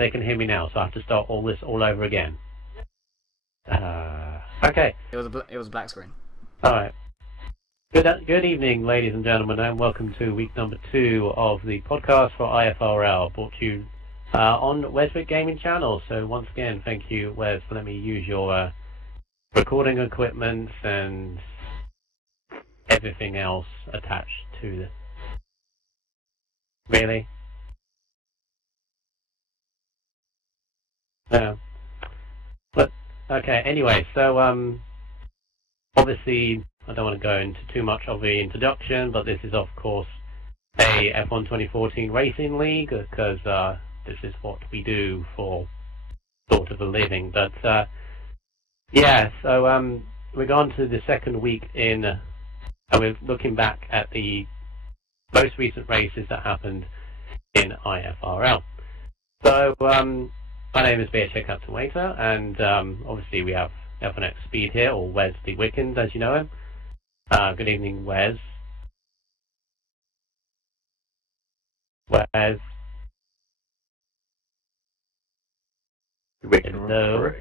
They can hear me now, so I have to start all this all over again. Okay. It was a black screen. All right. Good evening, ladies and gentlemen, and welcome to week number 2 of the podcast for iFRL, brought to you on WesWickGaming channel. So once again, thank you, Wes, for letting me use your recording equipment and everything else attached to this. Really? No. But okay. Anyway, so obviously I don't want to go into too much of the introduction, but this is of course a F1 2014 racing league because this is what we do for sort of a living. But yeah, so we're going to the second week in, and we're looking back at the most recent races that happened in iFRL. So my name is BHA Captain Waiter, and obviously we have F1X Speed here, or Wes the Wickens, as you know him. Good evening, Wes. Wes. Hello.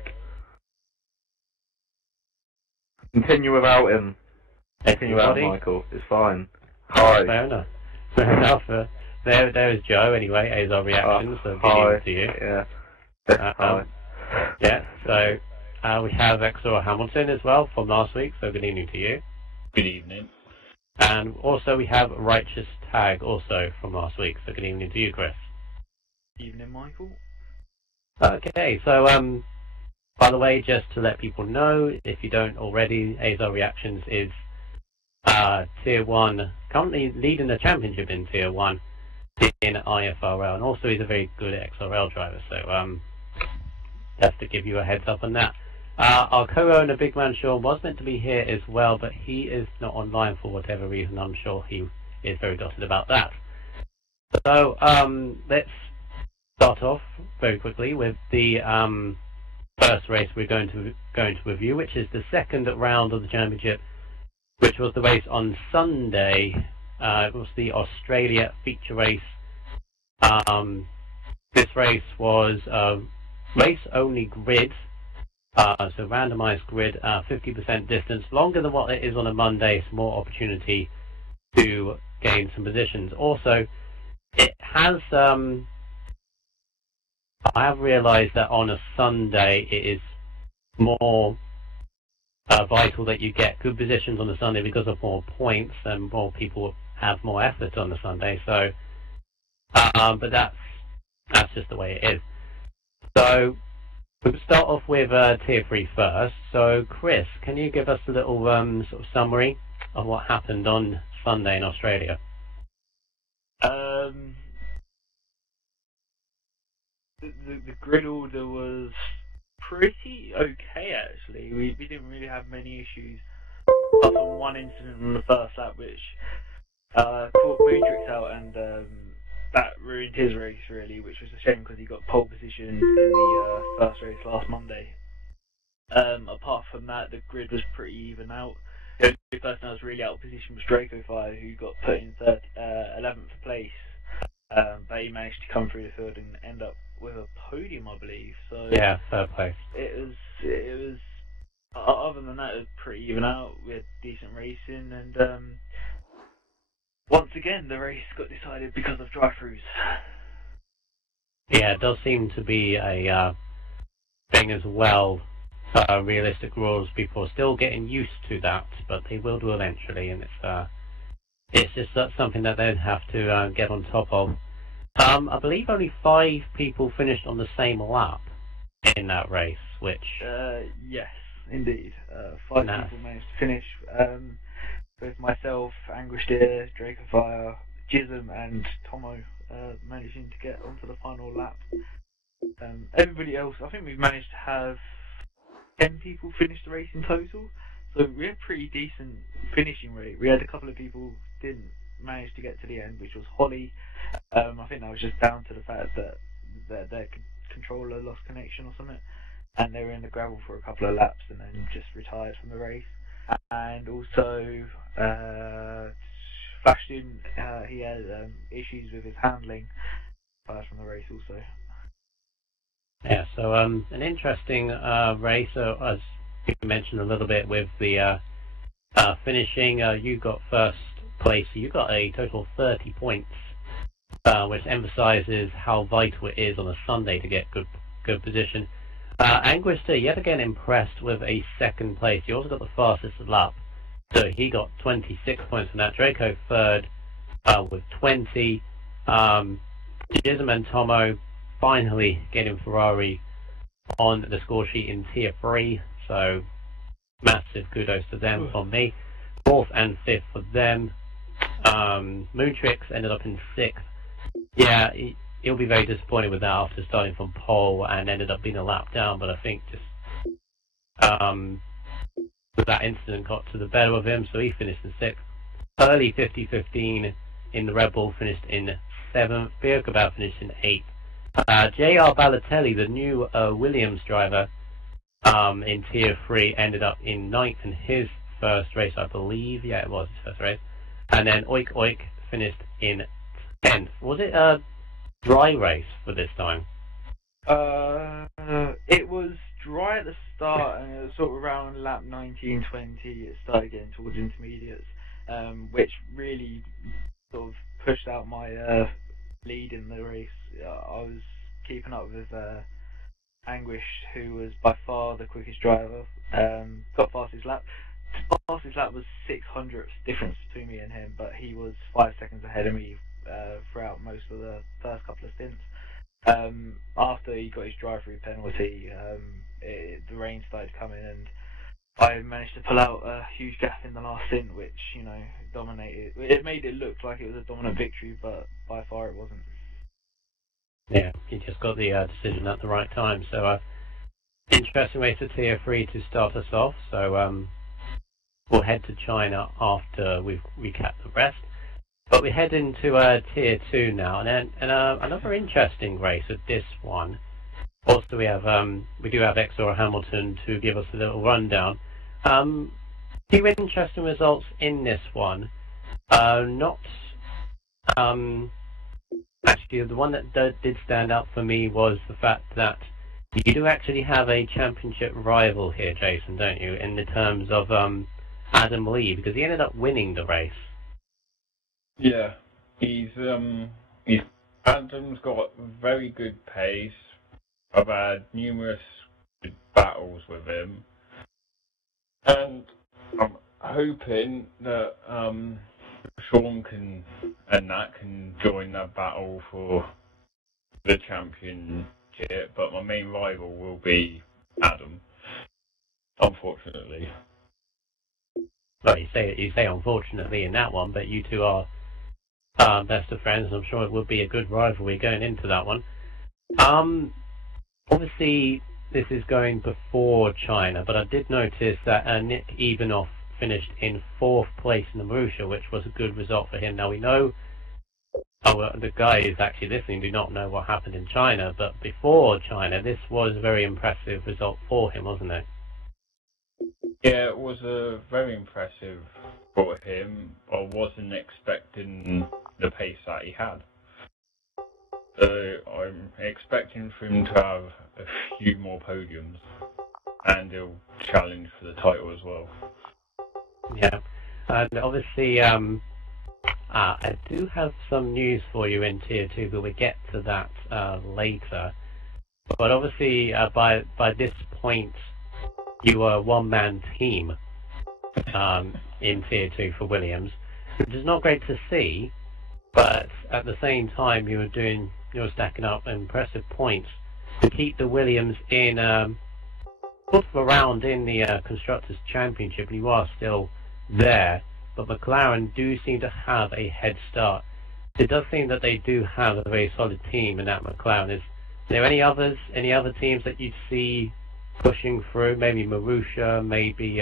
Continue without him. Continue without Michael. It's fine. Hi. Fair enough. Fair enough. There is Joe, anyway, Azar Reactions, so good evening to you. Yeah. Yeah, so we have Exor Hamilton as well from last week, so good evening to you. Good evening. And also we have Righteous Tag also from last week, so good evening to you, Chris. Evening, Michael. Okay, so by the way, just to let people know, if you don't already, Azar Reactions is Tier 1, currently leading the championship in Tier 1 in iFRL, and also he's a very good XRL driver, so just to give you a heads up on that. Our co-owner, Big Man Sean, was meant to be here as well, but he is not online for whatever reason. I'm sure he is very gutted about that. So let's start off very quickly with the first race we're going to review, which is the second round of the championship, which was the race on Sunday. It was the Australia feature race. This race was race-only grid, so randomized grid, 50% distance, longer than what it is on a Monday, so more opportunity to gain some positions. Also, it has, I have realized that on a Sunday it is more vital that you get good positions on a Sunday because of more points and more people have more effort on the Sunday. So, but that's just the way it is. So we'll start off with Tier 3 first. So Chris, can you give us a little sort of summary of what happened on Sunday in Australia? The grid order was pretty okay actually. We didn't really have many issues, apart from one incident on the first lap which caught Matrix out, and that ruined his race really, which was a shame because he got pole position in the first race last Monday. Apart from that, the grid was pretty even out. The only person that was really out of position was Draco Fire, who got put in 11th place, but he managed to come through the field and end up with a podium, I believe. So yeah, third place. It was. Other than that, it was pretty even out. We had decent racing, and once again, the race got decided because of drive-throughs. Yeah, it does seem to be a thing as well. Realistic rules, people are still getting used to that, but they will do eventually, and it's just something that they have to get on top of. I believe only 5 people finished on the same lap in that race, which... yes, indeed. 5 people managed to finish. Both myself, Anguish Draco Fire, Jism and Tomo managing to get onto the final lap. Everybody else, I think we've managed to have 10 people finish the race in total, so we had a pretty decent finishing rate. We had a couple of people who didn't manage to get to the end, which was Holly. I think that was just down to the fact that their controller lost connection or something, and they were in the gravel for a couple of laps and then just retired from the race. And also Flashton, he had issues with his handling from the race also. Yeah, so an interesting race, as you mentioned a little bit with the finishing. You got first place, so you got a total of 30 points, which emphasizes how vital it is on a Sunday to get good position. Angrister yet again impressed with a second place. He also got the fastest lap, so he got 26 points from that. Draco third with 20. Jism and Tomo finally getting Ferrari on the score sheet in Tier 3, so massive kudos to them from me. 4th and 5th for them. Moontrix ended up in 6th. Yeah, he'll be very disappointed with that after starting from pole and ended up being a lap down, but I think just that incident got to the better of him, so he finished in 6th. Early 50-15 in the Red Bull finished in 7th. Birkabau finished in 8th. JR Balotelli, the new Williams driver in Tier 3, ended up in 9th in his first race, I believe. Yeah, it was his first race. And then Oik Oik finished in 10th. Was it a dry race for this time? It was dry at the start, and it was sort of around lap 19-20 it started getting towards intermediates, which really sort of pushed out my lead in the race. I was keeping up with Anguish, who was by far the quickest driver, got fastest lap. Fastest lap was 600th difference between me and him, but he was 5 seconds ahead of me throughout most of the first couple of stints. After he got his drive-through penalty, the rain started coming, and I managed to pull out a huge gap in the last stint, which, you know, dominated. It made it look like it was a dominant victory, but by far it wasn't. Yeah, he just got the decision at the right time. So, interesting race at Tier 3 to start us off. So, we'll head to China after we've recapped the rest. But we head into Tier 2 now, and another interesting race of this one. Also, we do have Exor Hamilton to give us a little rundown. Few interesting results in this one. Actually, the one that did stand out for me was the fact that you do actually have a championship rival here, Jason, don't you? In the terms of Adam Lee, because he ended up winning the race. Yeah, Adam's got very good pace. I've had numerous good battles with him, and I'm hoping that Sean can join that battle for the championship. But my main rival will be Adam, unfortunately. Well, you say unfortunately in that one, but you two are best of friends, and I'm sure it would be a good rivalry going into that one. Obviously, this is going before China, but I did notice that Nick Evanoff finished in 4th place in the Marussia, which was a good result for him. Now, we know, the guys actually listening do not know what happened in China, but before China, this was a very impressive result for him, wasn't it? Yeah, it was very impressive for him. I wasn't expecting the pace that he had. I'm expecting for him to have a few more podiums, and he'll challenge for the title as well. Yeah, and obviously, I do have some news for you in Tier 2, but we'll get to that later. But obviously, by this point, you were a one-man team in Tier 2 for Williams, which is not great to see, but at the same time, you were stacking up impressive points to keep the Williams in sort of around in the Constructors' Championship, and you are still there, but McLaren do seem to have a head start. It does seem that they do have a very solid team in that McLaren. Is there any other teams that you see pushing through? Maybe Marussia, maybe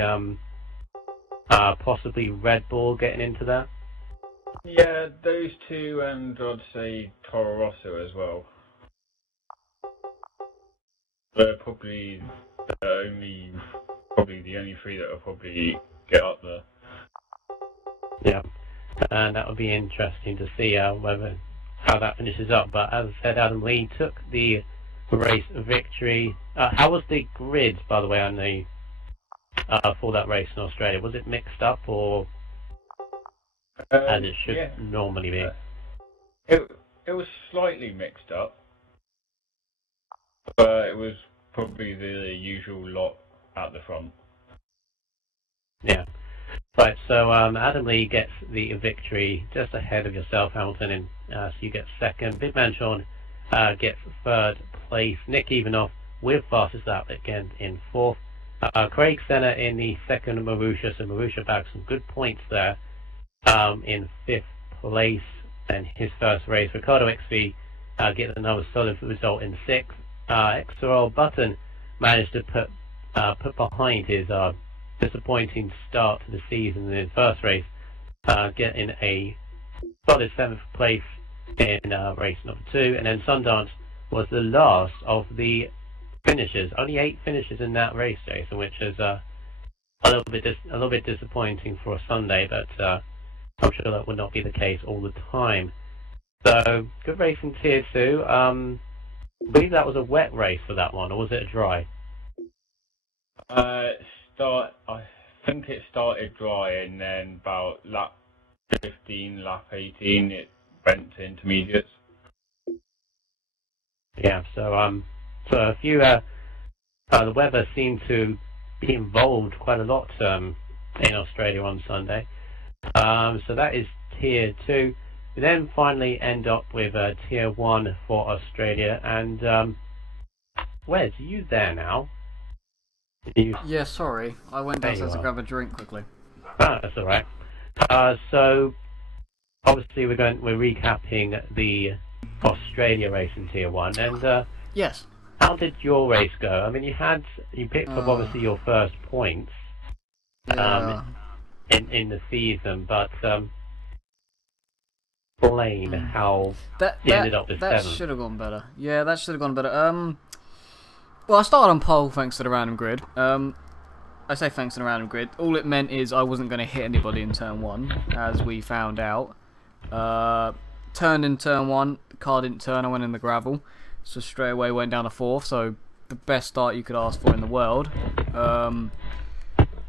possibly Red Bull getting into that? Yeah, those two, and I'd say Toro Rosso as well. They're probably the only three that will probably get up there. Yeah, and that would be interesting to see how that finishes up. But as I said, Adam Lee took the race victory. How was the grid, by the way, on the for that race in Australia? Was it mixed up, or as it should normally be? It was slightly mixed up, but it was probably the usual lot at the front. Yeah. Right, so Adam Lee gets the victory just ahead of yourself, Hamilton, and so you get second. Big Man Sean gets third place. Nick Evanoff with fastest lap again in fourth. Craig Senna in the second, Marusha. So Marusha bags some good points there in fifth place. And his first race, Ricardo XV gets another solid result in sixth. XRL Button managed to put behind his disappointing start to the season in his first race, getting a solid seventh place in race number 2. And then Sundance was the last of the finishers. Only 8 finishers in that race, Jason, which is a little bit disappointing for a Sunday, but I'm sure that would not be the case all the time. So, good race in Tier 2. I believe that was a wet race for that one, or was it a dry? I think it started dry, and then about lap 15, lap 18, it went to intermediates. Yeah, so a few, the weather seemed to be involved quite a lot in Australia on Sunday. So that is Tier 2. We then finally end up with Tier 1 for Australia. And Wes, are you there now? Yeah, sorry. I went downstairs to grab a drink quickly. Oh, that's alright. So obviously we're recapping the Australia race in Tier 1. And yes. How did your race go? I mean, you picked up obviously your first points. Yeah. In the season, but explain how you ended up with 7. That should have gone better. Yeah, that should have gone better. Well, I started on pole thanks to the random grid. I say thanks to the random grid. All it meant is I wasn't going to hit anybody in turn 1, as we found out. Turned in turn 1, the car didn't turn, I went in the gravel. So straight away went down to 4th, so the best start you could ask for in the world.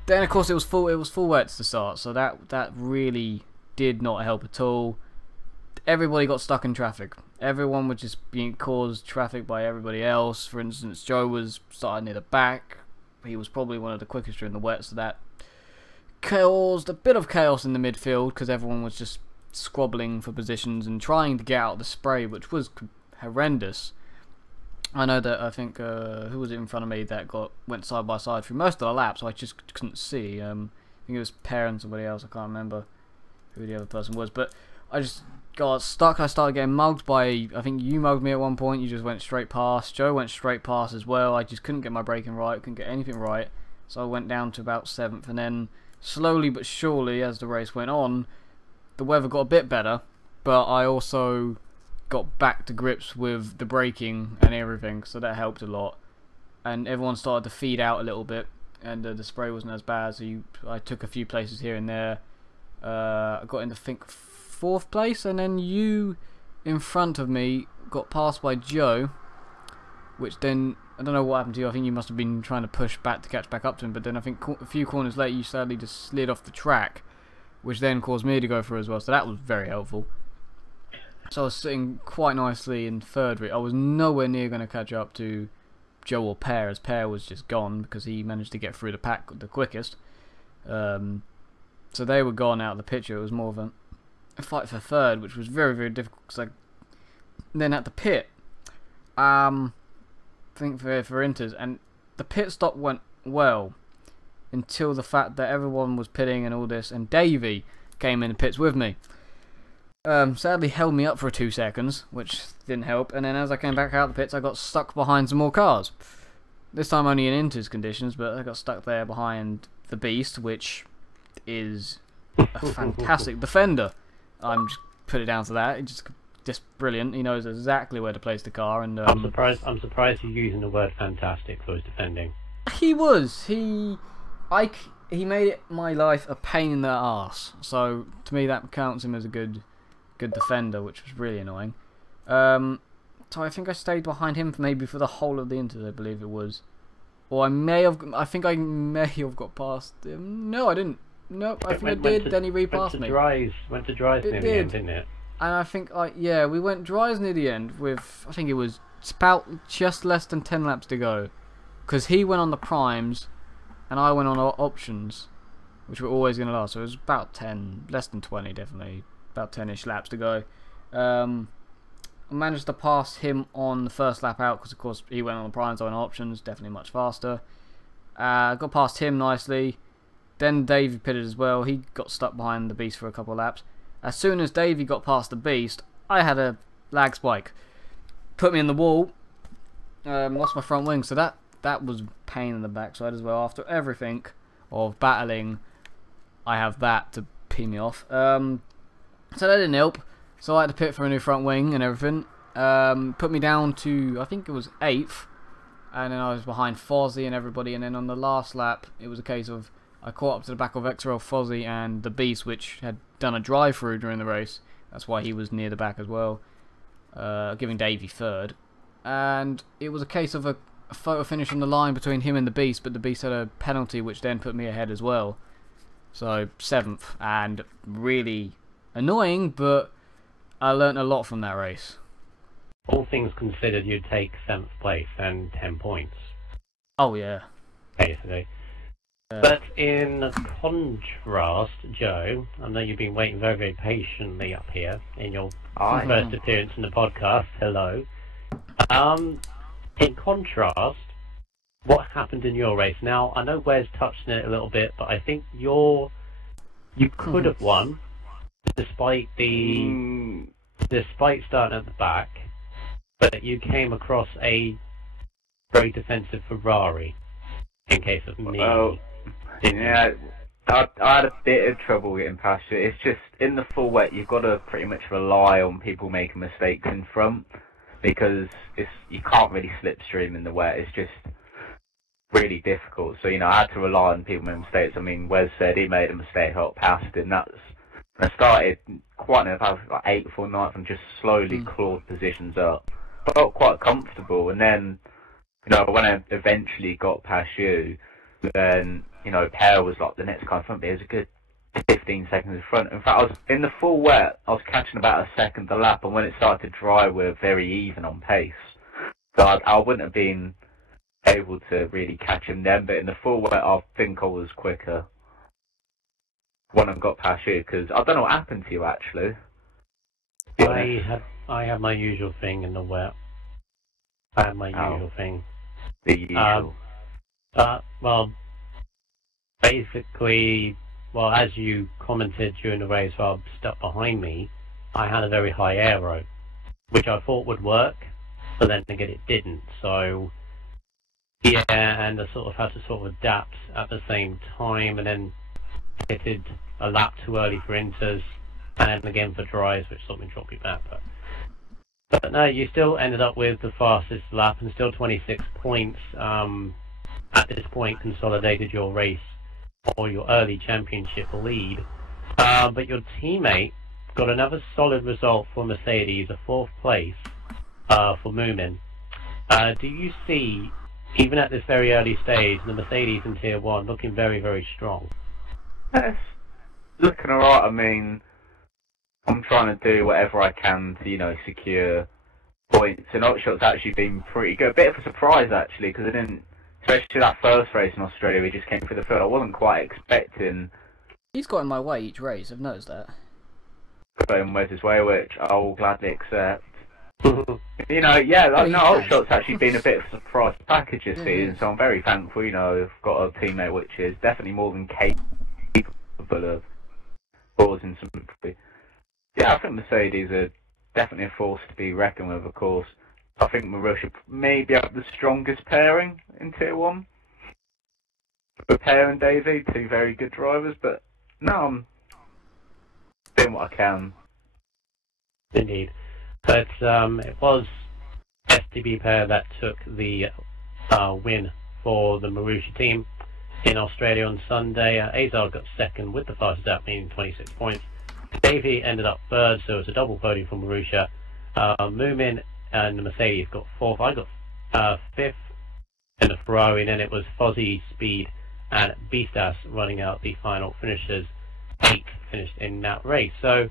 Then of course it was full wets to start, so that really did not help at all. Everybody got stuck in traffic. Everyone was just being caused traffic by everybody else. For instance, Joe was starting near the back. He was probably one of the quickest during the wet, so that caused a bit of chaos in the midfield because everyone was just squabbling for positions and trying to get out of the spray, which was horrendous. I know that I think who was it in front of me that went side by side through most of the laps, so I just couldn't see. I think it was Per and somebody else. I can't remember who the other person was, but I just got stuck. I started getting mugged by, I think you mugged me at one point. You just went straight past. Joe went straight past as well. I just couldn't get my braking right. Couldn't get anything right. So I went down to about 7th, and then slowly but surely, as the race went on, the weather got a bit better, but I also got back to grips with the braking and everything, so that helped a lot. And everyone started to feed out a little bit, and the spray wasn't as bad, so I took a few places here and there. I got into, I think, 4th place, and then you in front of me got passed by Joe, which then, I don't know what happened to you. I think you must have been trying to push back to catch back up to him, but then I think a few corners later you sadly just slid off the track, which then caused me to go through as well, so that was very helpful. So I was sitting quite nicely in 3rd. I was nowhere near going to catch up to Joe or Per, as Per was just gone because he managed to get through the pack the quickest. So they were gone out of the picture. It was more of a fight for 3rd, which was very, very difficult. Cause then at the pit, I think for Inters, and the pit stop went well until the fact that everyone was pitting and all this, and Davey came in the pits with me. Sadly held me up for 2 seconds, which didn't help, and then as I came back out of the pits I got stuck behind some more cars. This time only in Inters conditions, but I got stuck there behind the Beast, which is a fantastic defender. I'm just put it down to that. It's just brilliant. He knows exactly where to place the car, and I'm surprised you're using the word fantastic for his defending. He was. He made my life a pain in the arse. So to me that counts him as a good defender, which was really annoying. So I think I stayed behind him for the whole of the Inters, I believe it was. Or I think I may have got past him. No, I didn't. No, I think I did. Then he repassed me. Went to dries near the end, didn't it? And I think, we went dries near the end with, I think it was about just less than 10 laps to go. Because he went on the primes, and I went on options, which were always going to last. So it was about 10, less than 20 definitely, about 10-ish laps to go. I managed to pass him on the first lap out, because of course he went on the primes, I went on options, definitely much faster. Got past him nicely. Then Davey pitted as well. He got stuck behind the Beast for a couple of laps. As soon as Davey got past the Beast, I had a lag spike. Put me in the wall. Lost my front wing. So that was pain in the backside as well. After everything of battling, I have that to pee me off. So that didn't help. So I had to pit for a new front wing and everything. Put me down to, I think it was 8th. And then I was behind Fozzie and everybody. And then on the last lap, it was a case of I caught up to the back of XRL, Fozzie and the Beast, which had done a drive-through during the race. That's why he was near the back as well, giving Davey 3rd. And it was a case of a photo finish on the line between him and the Beast, but the Beast had a penalty which then put me ahead as well. So 7th, and really annoying, but I learnt a lot from that race. All things considered, you'd take 7th place and 10 points. Oh yeah. Basically. But in contrast, Joe, I know you've been waiting very, very patiently up here in your first appearance in the podcast. Hello. In contrast, what happened in your race? Now, I know Wes touched on it a little bit, but I think you could have won despite starting at the back, but you came across a very defensive Ferrari in case of me. Well, yeah, I had a bit of trouble getting past it. It's just, in the full wet, you've got to pretty much rely on people making mistakes in front, because you can't really slipstream in the wet. It's just really difficult. So, I had to rely on people making mistakes. I mean, Wes said he made a mistake, I got past him. I started quite near about 8th or 9th and just slowly clawed positions up. I felt quite comfortable, and then, when I eventually got past you, then, Pear was like the next car in front of me. It was a good 15 seconds in front. In fact, I was in the full wet, I was catching about a second a lap, and when it started to dry, we were very even on pace. So I wouldn't have been able to really catch him then, but in the full wet, I think I was quicker when I got past you, because I don't know what happened to you, actually. I had my usual thing in the wet. I had my usual thing. The usual. Well, basically, as you commented during the race while stuck behind me, I had a very high aero, which I thought would work, but then again it didn't. So, yeah, and I sort of had to adapt at the same time, and then pitted a lap too early for inters, and then again for dries, which sort of dropped me back. But no, you still ended up with the fastest lap and still 26 points. At this point, consolidated your race or your early championship lead. But your teammate got another solid result for Mercedes, a 4th place for Moomin. Do you see, even at this very early stage, the Mercedes in Tier 1 looking very, very strong? Yes, looking alright. I mean, I'm trying to do whatever I can to, secure points. And Hotshot's actually been pretty good. A bit of a surprise, actually, because I didn't, especially that first race in Australia, we just came through the field. I wasn't quite expecting. He's got in my way each race, I've noticed that. Going Wes's way, which I will gladly accept. Hotshot's actually been a bit of a surprise package this season, so I'm very thankful, I've got a teammate which is definitely more than capable of causing some victory. Yeah, I think Mercedes are definitely a force to be reckoned with, of course. I think Marussia maybe have the strongest pairing in Tier 1. Pear and Davey, 2 very good drivers, but no, I'm doing what I can. Indeed. But it was STB Pear that took the win for the Marussia team in Australia on Sunday. Azar got 2nd with the fastest lap, meaning 26 points. Davey ended up 3rd, so it's a double podium for Marussia. Moomin and the Mercedes got fourth. I got fifth in the Ferrari, and then it was Fozzy, Speed, and Beastas running out the final finishers. 8 finished in that race. So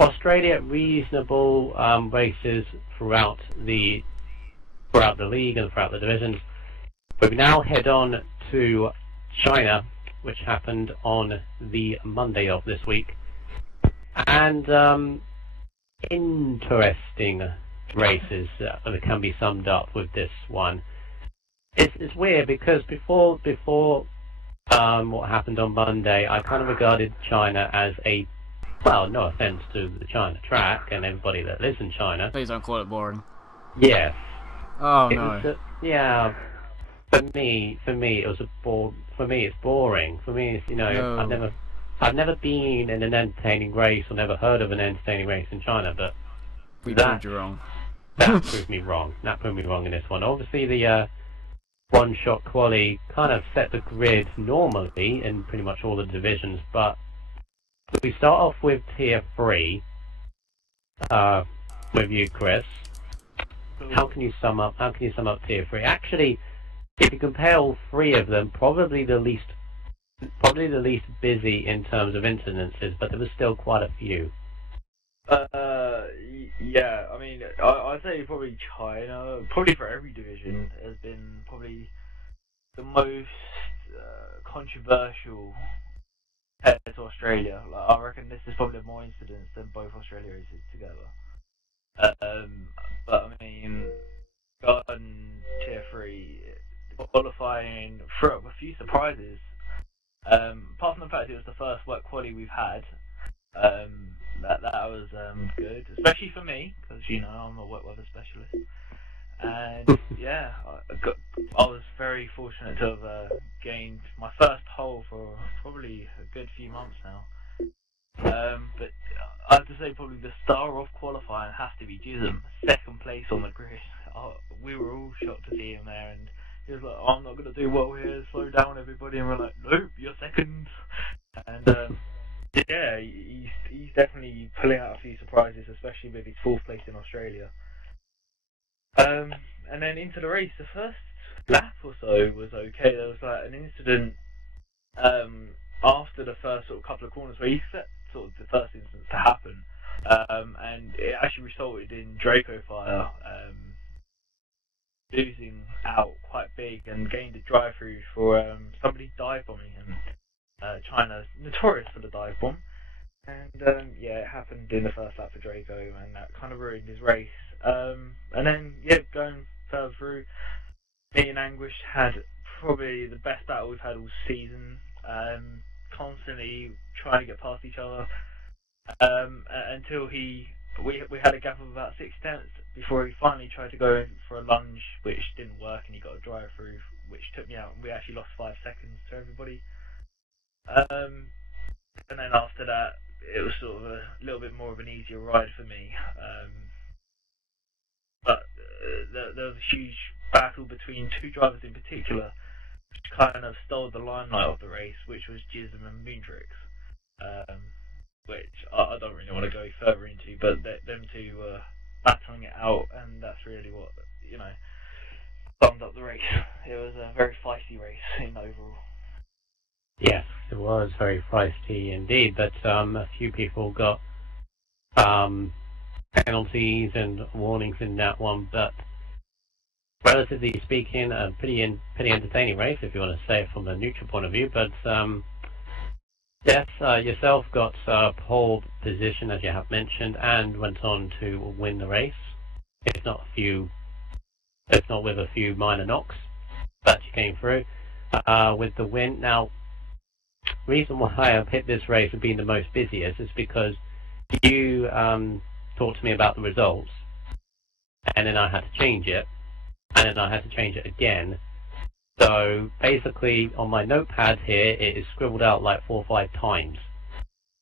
Australia, reasonable races throughout the league and throughout the divisions. But we now head on to China, which happened on the Monday of this week, and interesting races that can be summed up with this one. It's weird because before what happened on Monday, I kind of regarded China as a, well, no offense to the China track and everybody that lives in China. Please don't call it boring. Yes. Oh no. Yeah. For me, it was for me, it's boring. For me, it's, No. I've never been in an entertaining race or never heard of an entertaining race in China, but We proved you wrong. that proved me wrong. That proved me wrong in this one. Obviously, the one-shot quali kind of set the grid normally in pretty much all the divisions, but we start off with Tier 3 with you, Chris. How can you sum up Tier 3? Actually, if you compare all three of them, probably the least busy in terms of incidences, but there was still quite a few. Yeah, I mean, I'd say probably China, probably for every division, has been probably the most controversial compared to Australia. Like, I reckon this is probably more incidents than both Australia races together. But I mean, gun Tier 3, qualifying, threw up a few surprises. Apart from the fact it was the first wet quali we've had, that was good, especially for me, because I'm a wet weather specialist. And yeah, I was very fortunate to have gained my first pole for probably a good few months now. But I have to say probably the star of qualifying has to be Jism, second place on the grid. We were all shocked to see him there, and he was like, oh, I'm not going to do well here, slow down everybody, and we're like, nope, you're second. And yeah, he's definitely pulling out a few surprises, especially with his fourth place in Australia. And then into the race, the first lap or so was okay. There was like an incident after the first sort of couple of corners where he set sort of the first instance to happen, and it actually resulted in Draco Fire losing out quite big and gained a drive through for somebody dive bombing him. China's notorious for the dive bomb, and yeah, it happened in the first lap for Draco, and that kind of ruined his race. And then yeah, going further through, me and Anguish had probably the best battle we've had all season, constantly trying to get past each other, until we had a gap of about 6 tenths before he finally tried to go for a lunge, which didn't work, and he got a drive through, which took me out, and we actually lost 5 seconds to everybody. And then after that, it was sort of a little bit more of an easier ride for me. But there was a huge battle between 2 drivers in particular, which kind of stole the limelight of the race, which was Jism and Moontrix, which I don't really want to go further into, but them two were battling it out, and that's really what, summed up the race. It was a very feisty race in overall. Yes, it was very feisty indeed, but a few people got penalties and warnings in that one, but relatively speaking, a pretty entertaining race, if you want to say it from a neutral point of view. But yes, yourself got pole position, as you have mentioned, and went on to win the race. It's not with a few minor knocks, but you came through with the win. Now, the reason why I've hit this race as being the most busiest is because you talked to me about the results, and then I had to change it, and then I had to change it again. So basically, on my notepad here, it is scribbled out like 4 or 5 times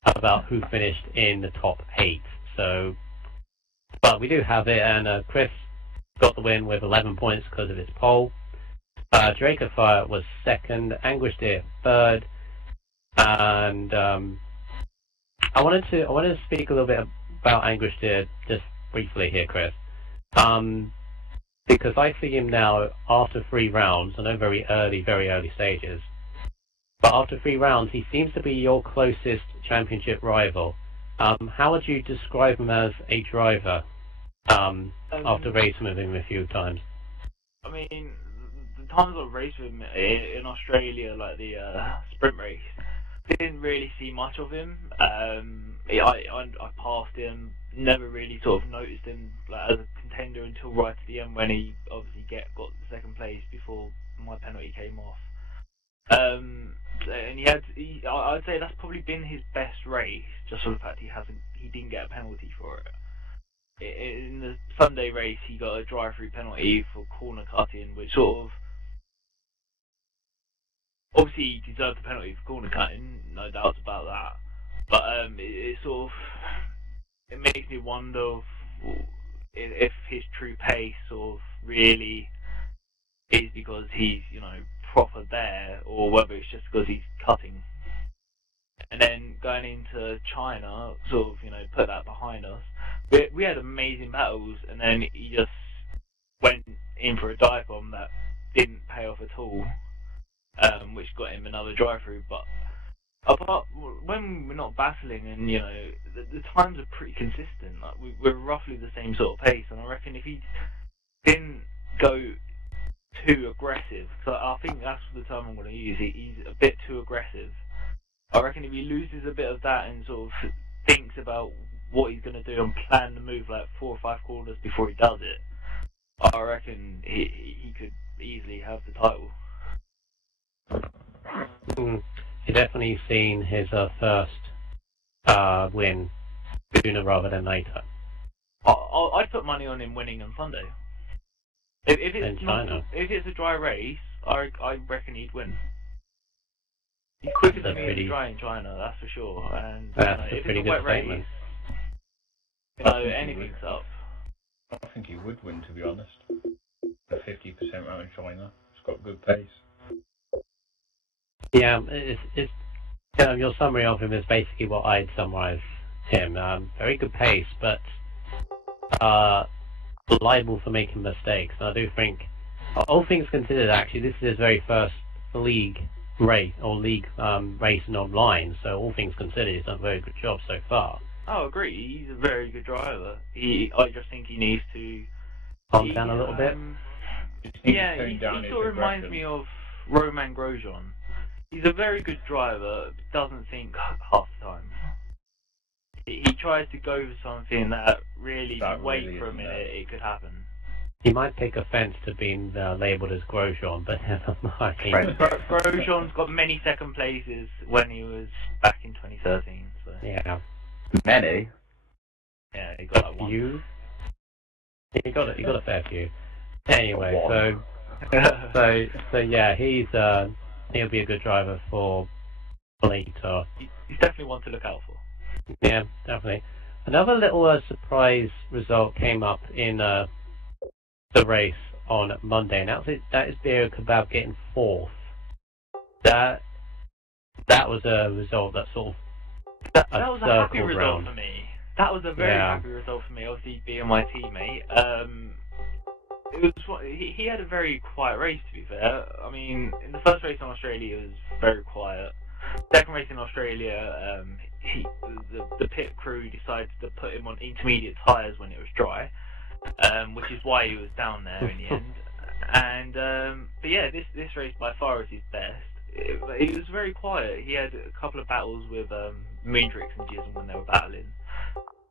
about who finished in the top 8. So, but we do have it, and Chris got the win with 11 points because of his pole. Draco Fire was second, Anguish Deer third, and I wanted to speak a little bit about Anguish Deer just briefly here, Chris. Because I see him now after 3 rounds. I know very early stages, but after 3 rounds, he seems to be your closest championship rival. How would you describe him as a driver? After racing with him a few times. I mean, the times I've raced with him in Australia, like the sprint race, didn't really see much of him. I passed him, never really sort of noticed him like, as a contender until right at the end when he obviously got the second place before my penalty came off. And I'd say that's probably been his best race, just for the fact he didn't get a penalty for it. In the Sunday race, he got a drive-through penalty for corner cutting, which sort of obviously he deserved the penalty for corner cutting, no doubts about that. But it sort of it makes me wonder if his true pace sort of really is because he's proper there, or whether it's just because he's cutting. And then going into China, sort of put that behind us. We had amazing battles, and then he just went in for a dive bomb that didn't pay off at all, which got him another drive-through. But apart when we're not battling, and the times are pretty consistent. Like we're roughly the same sort of pace, and I reckon if he didn't go too aggressive, so I think that's the term I'm going to use. He's a bit too aggressive. I reckon if he loses a bit of that and sort of thinks about what he's going to do and plan the move like 4 or 5 quarters before he does it, I reckon he could easily have the title. You've definitely seen his first win sooner rather than later. I'd put money on him winning on Sunday. If it's a dry race, I reckon he'd win. He's quicker than me dry in China, that's for sure. And that's if a pretty it's a wet good statement. race, anything's up. I think he would win, to be honest. The 50% round in China. It's got good pace. Yeah, it's your summary of him is basically what I'd summarise him. Very good pace, but liable for making mistakes. And I do think, all things considered, actually, this is his very first league race racing online. So all things considered, he's done a very good job so far. I agree. He's a very good driver. I just think he needs to calm down a little bit. Yeah, he sort of reminds me of Romain Grosjean. He's a very good driver, but doesn't think half the time. He tries to go for something that really, wait for a minute, it could happen. He might take offence to being labelled as Grosjean, but never mind. Grosjean's got many second places when he was back in 2013. So. Yeah. Many? Yeah, he got that one. Few? He got a fair few. Anyway, so yeah, he'll be a good driver for later. He's definitely one to look out for. Yeah, definitely. Another little surprise result came up in the race on Monday, and that is Bir Kebab getting 4th. That was a result that sort of that was a happy result round. for me. That was a very happy result for me. Obviously, being my teammate. He had a very quiet race, to be fair. I mean, in the first race in Australia, it was very quiet. Second race in Australia, the pit crew decided to put him on intermediate tyres when it was dry, which is why he was down there in the end. And but yeah, this race by far is his best. It was very quiet. He had a couple of battles with Moondrix and Jism when they were battling.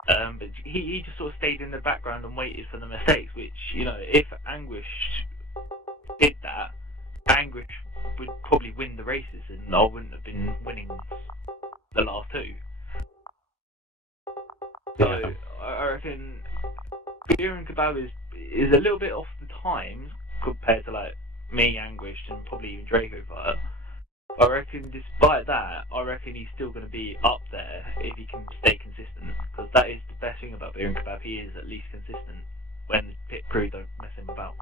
But he just sort of stayed in the background and waited for the mistakes, which, if Anguish did that, Anguish would probably win the races, and I wouldn't have been winning the last 2. So, I reckon Bir and Kebab is a little bit off the times compared to, like, me, Anguish, and probably even Draco Fire. I reckon, despite that, he's still going to be up there if he can stay consistent, because that is the best thing about Bir and Kebab. He is at least consistent when the pit crew don't mess him about.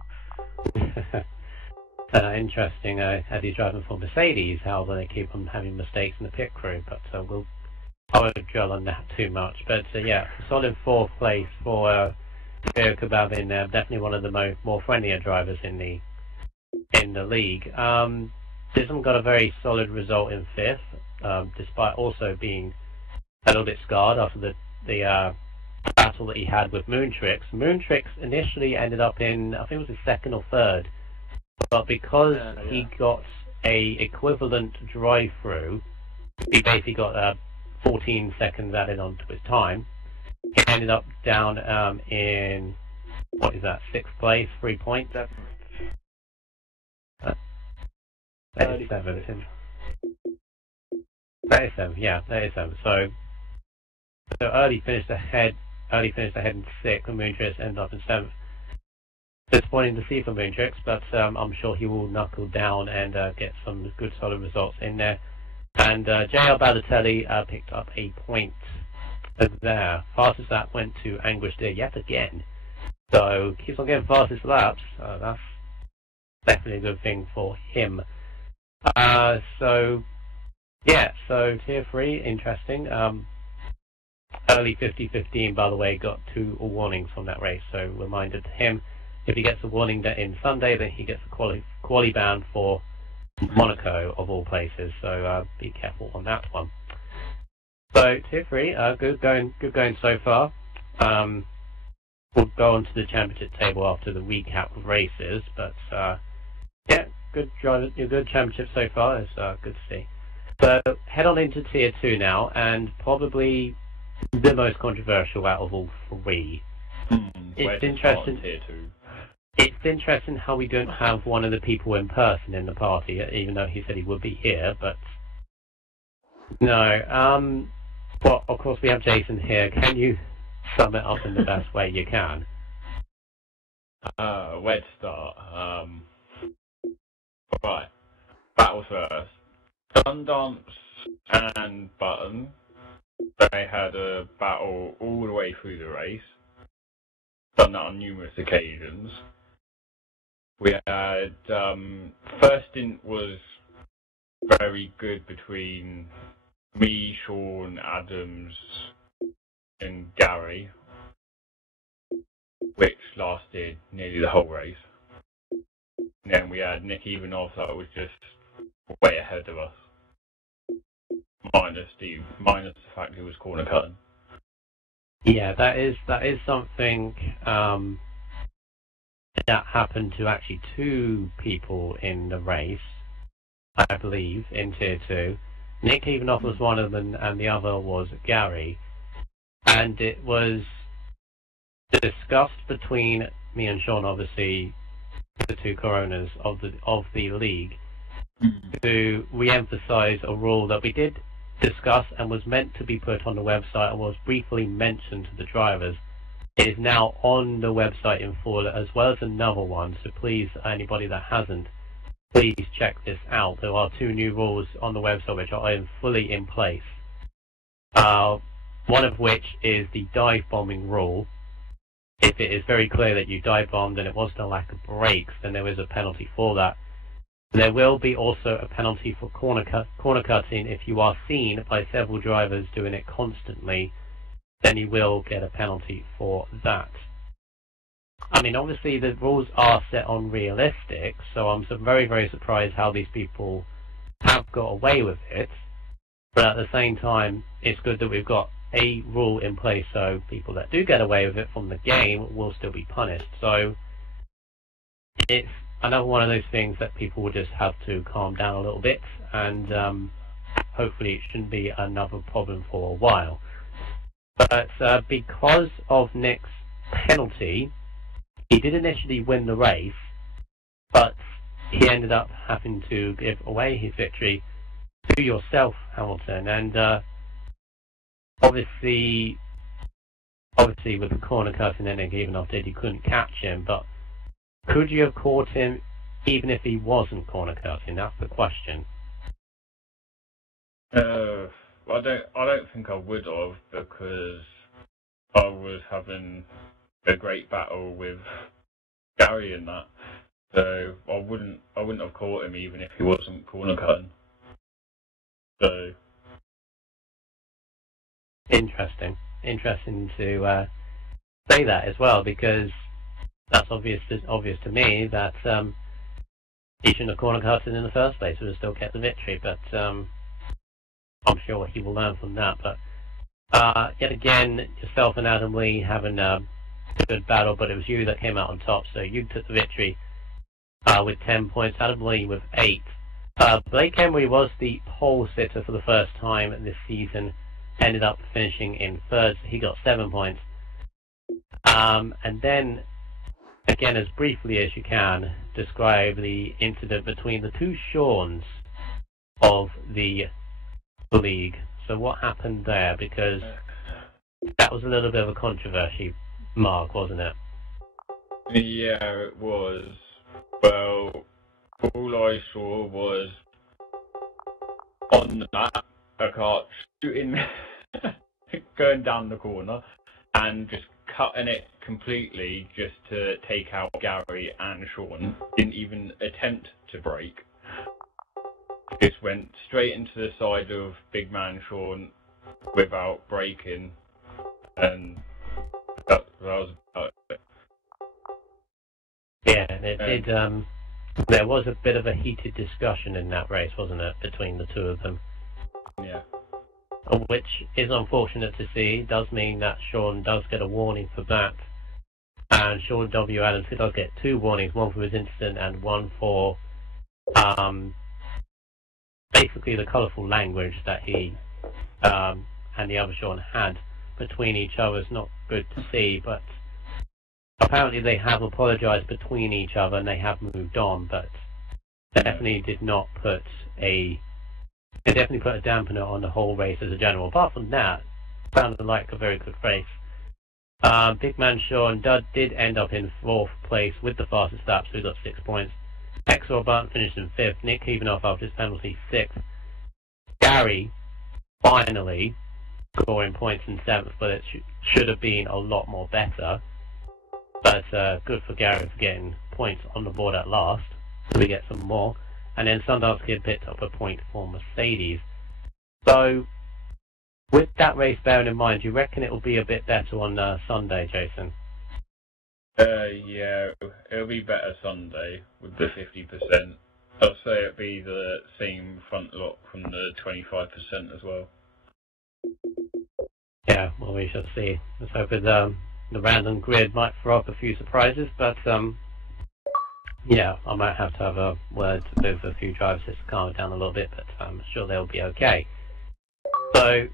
Interesting, as he's driving for Mercedes, how they keep on having mistakes in the pit crew, but I won't dwell on that too much. But yeah, solid 4th place for Kabab definitely one of the more friendlier drivers in the league. Dism got a very solid result in 5th, despite also being a little bit scarred after the battle that he had with Moontrix. Moontrix initially ended up in, I think it was his 2nd or 3rd, but because he got a equivalent drive-through, he basically got 14 seconds added onto his time. He ended up down in, what is that, 6th place, 3 points? 37. 37, yeah, 37. So early finished ahead in 6th, and Moontrix ended up in 7th. Disappointing to see for Moontrix, but I'm sure he will knuckle down and get some good solid results in there. And JR Balotelli picked up a point there. Fastest lap went to Anguished Deer yet again. So keeps on getting fastest laps. That's definitely a good thing for him. So Tier 3, interesting. Early 50-15, by the way, got 2 warnings from that race. So reminder to him, if he gets a warning in Sunday, then he gets a quali ban for Monaco, of all places. So be careful on that one. So Tier 3, good going so far. We'll go on to the championship table after the recap of races, but good championship so far. It's good to see. So head on into Tier 2 now, and probably the most controversial out of all 3. It's interesting. Tier 2. It's interesting how we don't have one of the people in person in the party, even though he said he would be here, but no. Well, of course we have Jason here. Can you sum it up in the best way you can? Where to start? Right. Battle first. Sundance and Button. They had a battle all the way through the race. Done that on numerous occasions. We had first stint was very good between me, Sean, Adams, and Gary, which lasted nearly the whole race. And then we had Nick Evanoff that was just way ahead of us, minus the fact he was corner cutting. Yeah, that is something that happened to actually 2 people in the race, I believe, in Tier 2. Nick Evanoff was one of them, and the other was Gary. And it was discussed between me and Sean, obviously, the 2 coronas of the league, to re-emphasize a rule that we did discuss and was meant to be put on the website and was briefly mentioned to the drivers. It is now on the website in full, as well as another one, so please, anybody that hasn't, please check this out. There are 2 new rules on the website which are fully in place. One of which is the dive bombing rule. If it is very clear that you dive bombed and it wasn't a lack of brakes, then there is a penalty for that. There will be also a penalty for corner cutting if you are seen by several drivers doing it constantly. Then you will get a penalty for that. I mean, obviously the rules are set on realistic, so I'm very, very surprised how these people have got away with it. But at the same time, it's good that we've got a rule in place so people that do get away with it from the game will still be punished. So it's another one of those things that people will just have to calm down a little bit, and hopefully it shouldn't be another problem for a while. But because of Nick's penalty, he did initially win the race, but he ended up having to give away his victory to yourself, Hamilton. And obviously with the corner cutting and Nick Evanoff did, you couldn't catch him, but could you have caught him even if he wasn't corner cutting? That's the question. I don't think I would have, because I was having a great battle with Gary in that. So I wouldn't have caught him even if he wasn't corner cutting. So interesting to say that as well, because that's obvious to me that he shouldn't have corner cutted in the first place. He would have still kept the victory, but I'm sure he will learn from that. But yet again, yourself and Adam Lee having a good battle, but it was you that came out on top, so you took the victory with 10 points. Adam Lee with 8. Blake Emery was the pole sitter for the first time this season, ended up finishing in third, so he got 7 points. And then, again, as briefly as you can, describe the incident between the two Seans of the league. So what happened there? Because that was a little bit of a controversy, Mark, wasn't it? Yeah, it was. Well, all I saw was on the map a cart shooting, going down the corner, and just cutting it completely just to take out Gary and Sean. Didn't even attempt to break. Just went straight into the side of big man Sean without breaking, and that was about it. Yeah, it did. There was a bit of a heated discussion in that race, wasn't it, between the two of them? Yeah. Which is unfortunate to see. Does mean that Sean does get a warning for that, and Sean W. Adams does get 2 warnings, one for his incident and one for basically the colourful language that he and the other Sean had between each other. Is not good to see, but apparently they have apologised between each other and they have moved on, but definitely did not put a... It definitely put a dampener on the whole race as a general. Apart from that, sounded like a very good race. Big man Sean did end up in 4th place with the fastest lap, so he got 6 points. Exor Barton finished in 5th. Nick Kevenoff after his penalty 6th. Gary finally scoring points in 7th, but it should have been a lot more better. But good for Gary for getting points on the board at last, so we get some more. And then Sundance Kid picked up a point for Mercedes. So, with that race bearing in mind, do you reckon it will be a bit better on Sunday, Jason? Yeah, it'll be better Sunday with the 50%. I'll say it'll be the same front lot from the 25% as well. Yeah, well, we shall see. Let's hope the random grid might throw up a few surprises, but yeah, I might have to have a word with a few drivers just to calm it down a little bit, but I'm sure they'll be okay. So,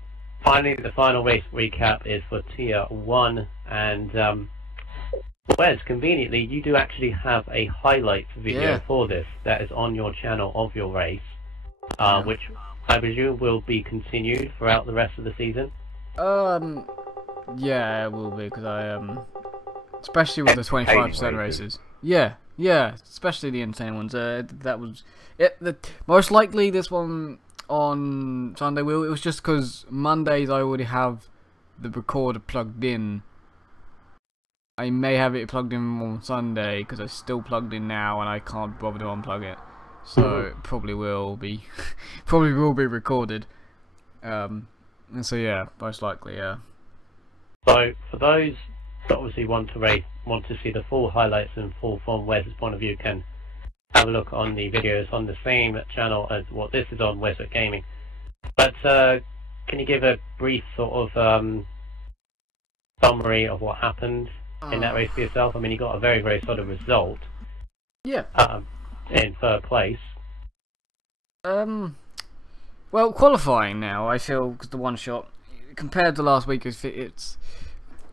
finally, the final race recap is for Tier 1, and Wes, conveniently, you do actually have a highlights video for this that is on your channel of your race, which I presume will be continued throughout the rest of the season? Yeah, it will be, because I, especially with the 25% races. Yeah, especially the insane ones. That was it. Most likely this one on Sunday it was just because Mondays I already have the recorder plugged in. I may have it plugged in on Sunday because it's still plugged in now and I can't bother to unplug it. So it probably will be recorded. And so yeah, most likely, yeah. So for those that obviously want to see the full highlights and full from Wes's point of view, can have a look on the videos on the same channel as what this is on, WesWickGaming. But can you give a brief sort of summary of what happened in that race for yourself? I mean, you got a very, very solid result. Yeah. In 3rd place. Well, qualifying now, I feel, because the one shot, compared to last week, it's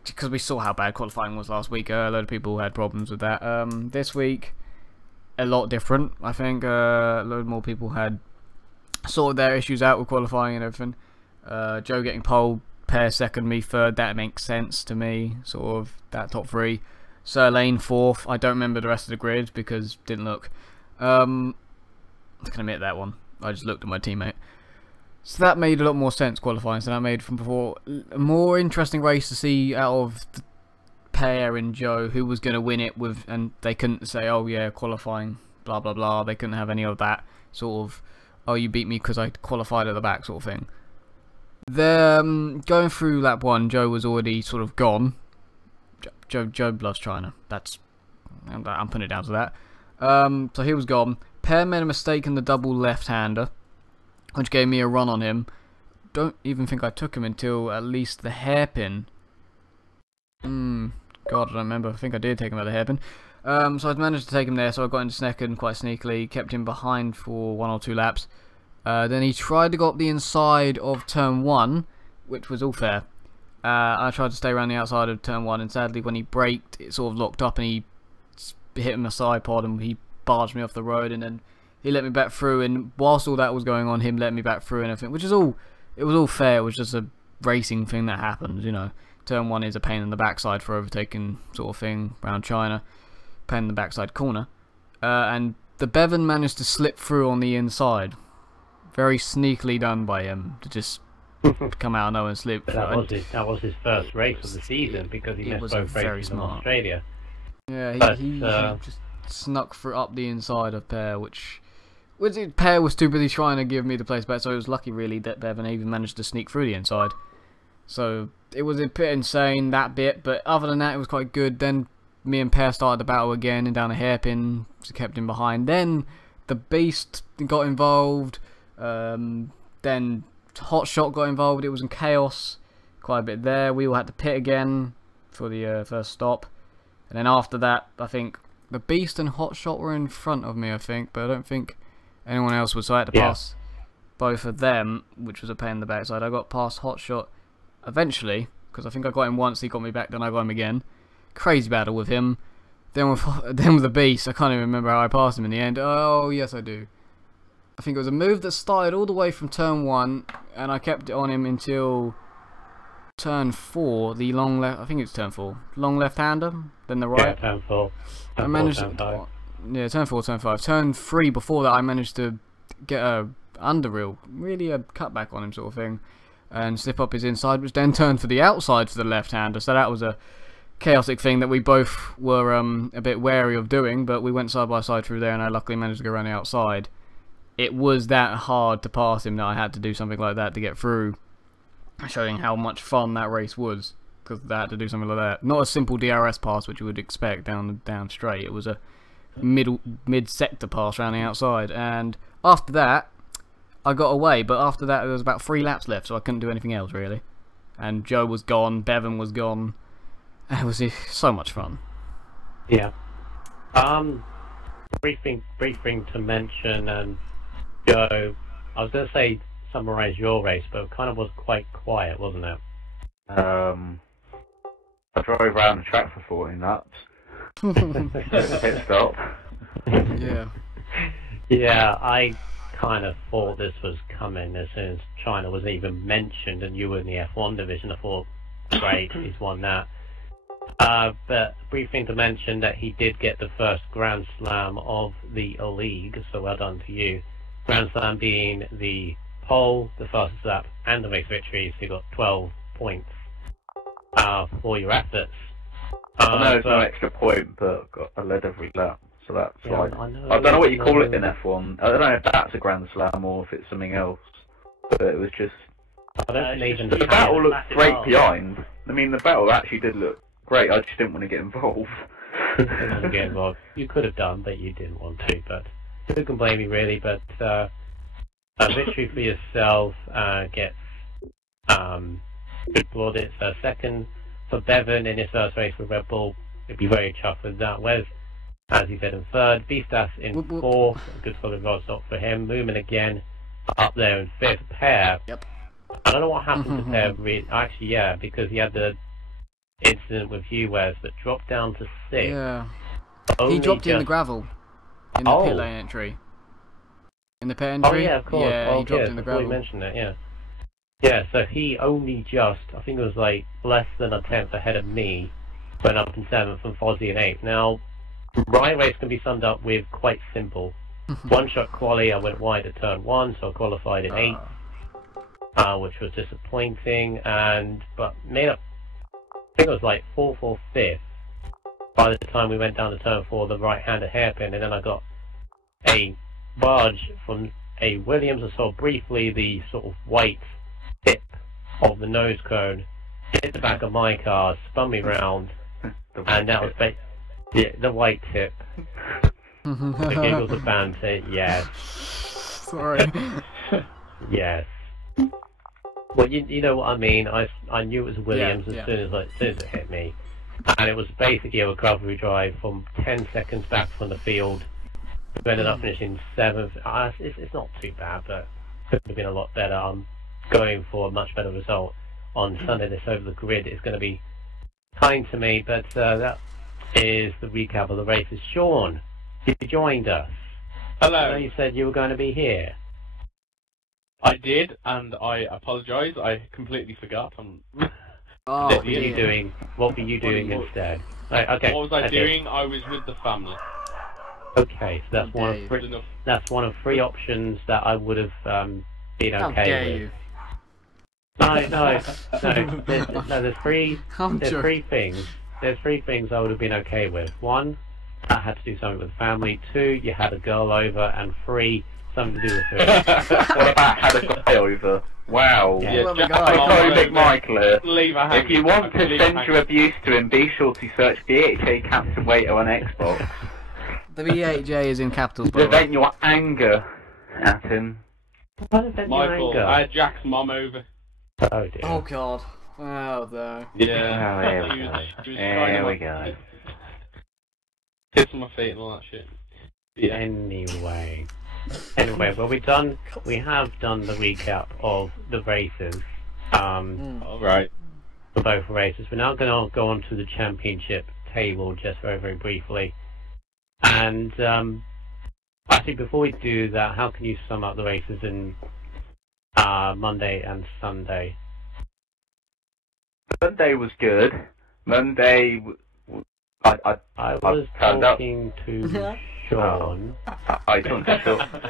because we saw how bad qualifying was last week. A lot of people had problems with that. This week, a lot different. I think a lot more people had sorted their issues out with qualifying and everything. Joe getting pole, Pear second, me third. That makes sense to me. Sort of that top 3. Sir Lane 4th. I don't remember the rest of the grid because didn't look. I can admit that one. I just looked at my teammate. So that made a lot more sense qualifying. So that made from before a more interesting race to see out of the Pear and Joe who was going to win it with, and they couldn't say, oh yeah, qualifying, blah blah blah. They couldn't have any of that sort of, oh you beat me because I qualified at the back sort of thing. Going through lap 1, Joe was already sort of gone. Joe loves China. I'm putting it down to that. So he was gone. Per made a mistake in the double left-hander, which gave me a run on him. Don't even think I took him until at least the hairpin. God, I don't remember. I think I did take him at the hairpin. So I managed to take him there, so I got into second quite sneakily, kept him behind for 1 or 2 laps. Then he tried to go up the inside of turn 1, which was all fair. I tried to stay around the outside of turn 1, and sadly when he braked, it sort of locked up and he hit my side pod and he barged me off the road, and then he let me back through, and whilst all that was going on, him letting me back through and everything, which is all, it was all fair. It was just a racing thing that happens, you know. Turn 1 is a pain in the backside for overtaking sort of thing around China. Pain in the backside corner. And the Bevan managed to slip through on the inside. Very sneakily done by him to just come out of nowhere and slip. That was his first race of the season, because he missed both races in Australia. Yeah, he just snuck through up the inside of Per, which Per was too busy trying to give me the place back, so it was lucky really that Bevan even managed to sneak through the inside. So it was a bit insane, that bit, but other than that it was quite good. Then me and Per started the battle again and down a hairpin, so kept him behind. Then the Beast got involved, then Hotshot got involved. It was in chaos quite a bit there. We all had to pit again for the first stop, and then after that I think the Beast and Hotshot were in front of me, I think, but I don't think anyone else was, so I had to pass both of them, which was a pain in the backside. I got past Hotshot eventually, because I think I got him once, he got me back, then I got him again. Crazy battle with him. Then with the Beast, I can't even remember how I passed him in the end. Oh, yes I do. I think it was a move that started all the way from turn 1, and I kept it on him until turn 4, the long left, I think it's turn 4, long left-hander, then the right. Yeah, turn 4. I managed turn 5. Yeah, turn 4, turn 5. Turn 3 before that I managed to get a underreel, really a cutback on him sort of thing, and slip up his inside, which then turned for the outside for the left-hander, so that was a chaotic thing that we both were a bit wary of doing, but we went side by side through there, and I luckily managed to go around the outside. It was that hard to pass him that I had to do something like that to get through, showing how much fun that race was, because I had to do something like that. Not a simple DRS pass which you would expect down straight. It was a mid-sector pass around the outside, and after that I got away, but after that there was about 3 laps left, so I couldn't do anything else really, and Joe was gone, Bevan was gone. It was so much fun. Yeah. Brief thing to mention, and Joe, I was going to say summarise your race, but it kind of was quite quiet, wasn't it? I drove around the track for 14 laps. Pit stop. Yeah. Yeah, I kind of thought this was coming as soon as China was even mentioned, and you were in the F1 division. I thought, great, he's won that. But brief thing to mention that he did get the first Grand Slam of the league, so well done to you. Grand Slam being the pole, the fastest lap, and the race victory, so you got 12 points for your efforts. I know it's no extra point, but I led every lap, so that's like... I don't know what you call it in F1. I don't know if that's a Grand Slam or if it's something else, but it was just... I don't think even the battle looked great behind. I mean, the battle actually did look great, I just didn't want to get involved. You could have done, but you didn't want to, but who can blame you really? But a victory for yourself gets good plaudits. Second for Bevan in his first race with Red Bull, it'd be very chuffed with that. Wes, as he said, in third. Beastas in fourth, good solid rod stop for him. Moomin again up there in fifth. Per, I don't know what happened to Per, actually, yeah, because he had the incident with you, Wes, that dropped down to 6th. Yeah. He dropped in the gravel in the pit lane entry. In the pit entry? Oh yeah, of course. Yeah, he dropped in the gravel. You mentioned it, yeah. Yeah, so he only just, I think it was like less than a 10th ahead of me, went up in 7th and Fozzie in 8th. Now, my race can be summed up with quite simple. One-shot quali, I went wide at turn 1, so I qualified in 8th, which was disappointing, but made up, I think it was like 4th or 5th by the time we went down to turn 4, the right-hander hairpin, and then I got a barge from a Williams. I saw briefly the sort of white tip of the nose cone, hit the back of my car, spun me round, and that was the white tip. The giggles of banter, yes. Sorry. Yes. Well, you know what I mean. I knew it was Williams as soon as it hit me, and it was basically a recovery drive from 10 seconds back from the field. We ended up finishing 7th. It's not too bad, but could have been a lot better. I'm going for a much better result on Sunday. This over the grid is going to be kind to me, but that is the recap of the races. Sean, you joined us. Hello. I know you said you were going to be here. I did, and I apologise. I completely forgot. Oh, What were you doing? What were you doing instead? Right, okay. What was I doing? I was with the family. Okay, so that's one of three. That's one of 3 options that I would have been How okay dare with. you? No. There's 3. There's 3 things. There's 3 things I would have been okay with. 1, I had to do something with the family. 2, you had a girl over, and 3, something to do with food. What about had a guy over? Wow. Yeah. Well, the I guy. told Big Michael, Leave a if you want to send your abuse to him, be sure to search BHA Captain Waiter on Xbox. The BHJ is in capitals, by To the way. vent your anger at him. What is that Michael, anger? I had Jack's mum over. Oh dear. Oh god. Wow, though. Yeah. Oh, there we She go. was There we go. kissing my feet and all that shit. Yeah. Anyway, well we have done the recap of the races. Alright. For both races. We're now going to go on to the championship table just very, very briefly. And actually, before we do that, how can you sum up the races in Monday and Sunday? Monday was good. Monday, I was turned up. talking to Sean. I don't know.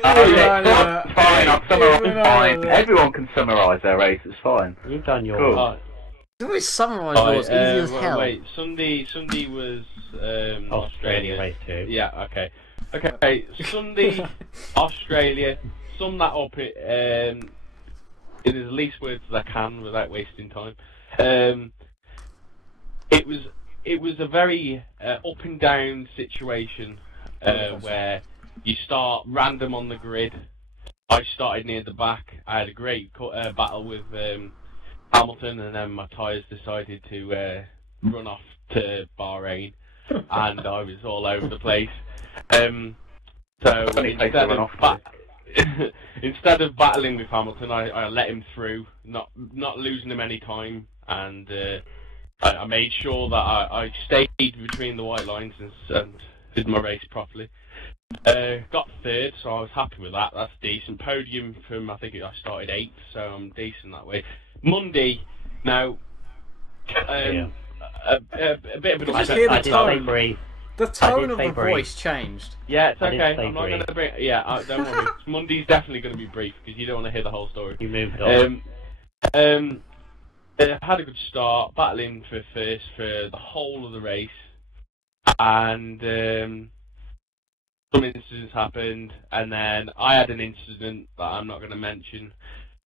Okay, fine. I'll summarise. Fine. Everyone can summarise their race. It's fine. You've done your Cool. You always summarise yours easy as hell. Wait, Sunday was Australia race 2. Yeah, okay, Sunday, Australia. Sum that up in as least words as I can without wasting time. It was a very up and down situation where you start random on the grid. I started near the back. I had a great battle with Hamilton, and then my tyres decided to run off to Bahrain, and I was all over the place. So instead of battling with Hamilton, I let him through, not losing him any time, and I made sure that I stayed between the white lines and did my race properly. Got 3rd, so I was happy with that. That's decent. Podium from, I think I started 8th, so I'm decent that way. Monday, now, a bit of an Just upset. hear the I did say tone. brief. The tone of say the brief. voice changed. Yeah, it's I did okay. say I'm not brief. going to bring. Yeah, don't worry. Monday's definitely going to be brief because you don't want to hear the whole story. You moved on. Had a good start, battling for first for the whole of the race, and some incidents happened, and then I had an incident that I'm not going to mention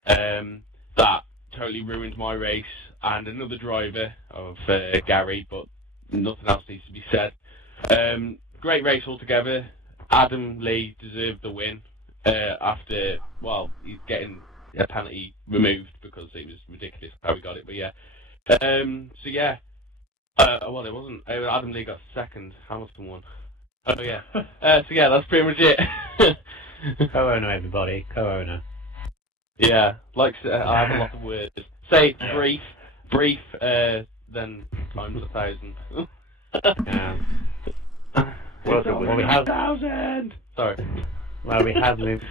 that totally ruined my race, and another driver of Gary, but nothing else needs to be said. Great race altogether. Adam Lee deserved the win after, well, he's getting a penalty removed because it was ridiculous how he got it, but yeah. So yeah, well, it wasn't. Adam Lee got 2nd, Hamilton won. Oh yeah. So yeah, that's pretty much it. Co-owner, everybody. Co-owner. Yeah, like I have a lot of words. Say brief, then times 1,000. Well, we have. 1,000. Sorry. Well, we have moved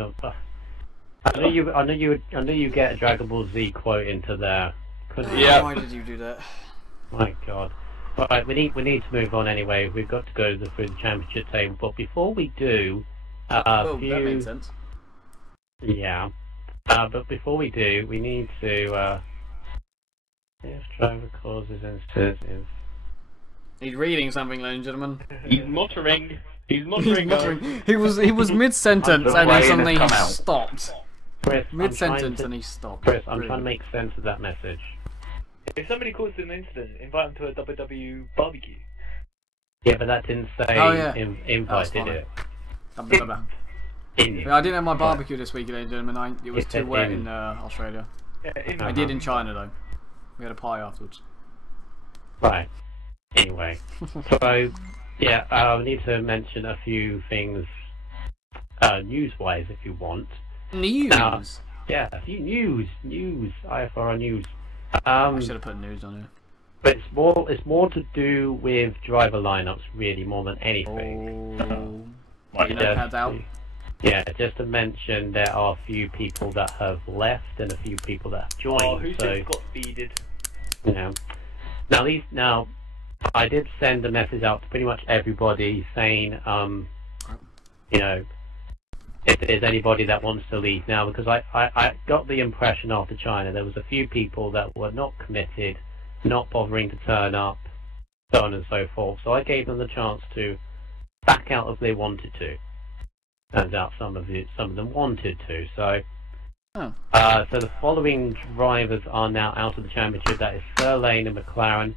on. I knew you get a Dragon Ball Z quote into there. Couldn't you? Yeah. Why did you do that? My God. Right, we need to move on anyway. We've got to go through the championship table, but before we do, Oh, that makes sense. Yeah. But before we do, we need to. If driver causes instances. He's reading something, ladies and gentlemen. He's muttering. He's muttering. He was mid-sentence and then suddenly he stopped. Chris, Mid-sentence and he stopped. Chris, I'm Brilliant. trying to make sense of that message. If somebody causes an incident, invite them to a WW barbecue. Yeah, but that didn't say invite, did it? I didn't have my barbecue this week, ladies and gentlemen. It was too wet in Australia. Yeah, I did in China though. We had a pie afterwards. Right. Anyway, so yeah, I need to mention a few things news-wise, if you want. News. Yeah, a few news, iFRL news. I should have put news on here. But it's more to do with driver lineups, really, more than anything. Out. Yeah, just to mention, there are a few people that have left and a few people that have joined. Oh, who just got speeded? Yeah. Now, I did send a message out to pretty much everybody saying, you know, if there's anybody that wants to leave now, because I got the impression after China there was a few people that were not committed, not bothering to turn up, so on and so forth. So I gave them the chance to back out if they wanted to. Turns out some of them wanted to. So, so the following drivers are now out of the championship. That is Sir Lane and McLaren.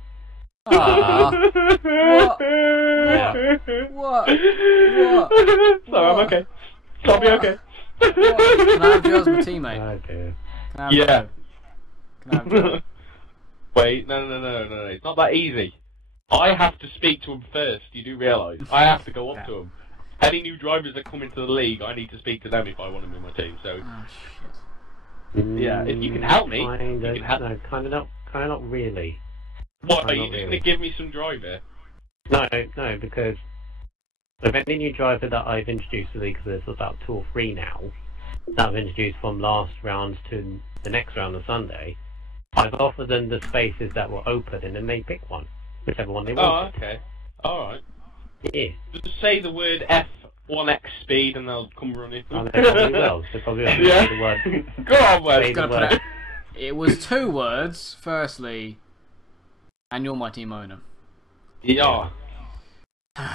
What? So I'm okay. So I'll be okay. Can I have Joe as my teammate? Oh dear. Can I have Joe? Wait, no. It's not that easy. I have to speak to him first. You do realise? I have to go up to him. Any new drivers that come into the league, I need to speak to them if I want them in my team. So, yeah, if you can help me, No, kind of not really. What, are you just going to give me some driver? No, because with any new driver that I've introduced to the league, because there's about 2 or 3 now, that I've introduced from last round to the next round on Sunday, I've offered them the spaces that were open, and then they pick one, whichever one they want. Oh, okay. Alright. Yeah. Just say the word F1X speed and they'll come running. Oh, they probably will. They probably will. Yeah. The word. Go on, Wes. It was 2 words. Firstly, and you're my team owner. Yeah.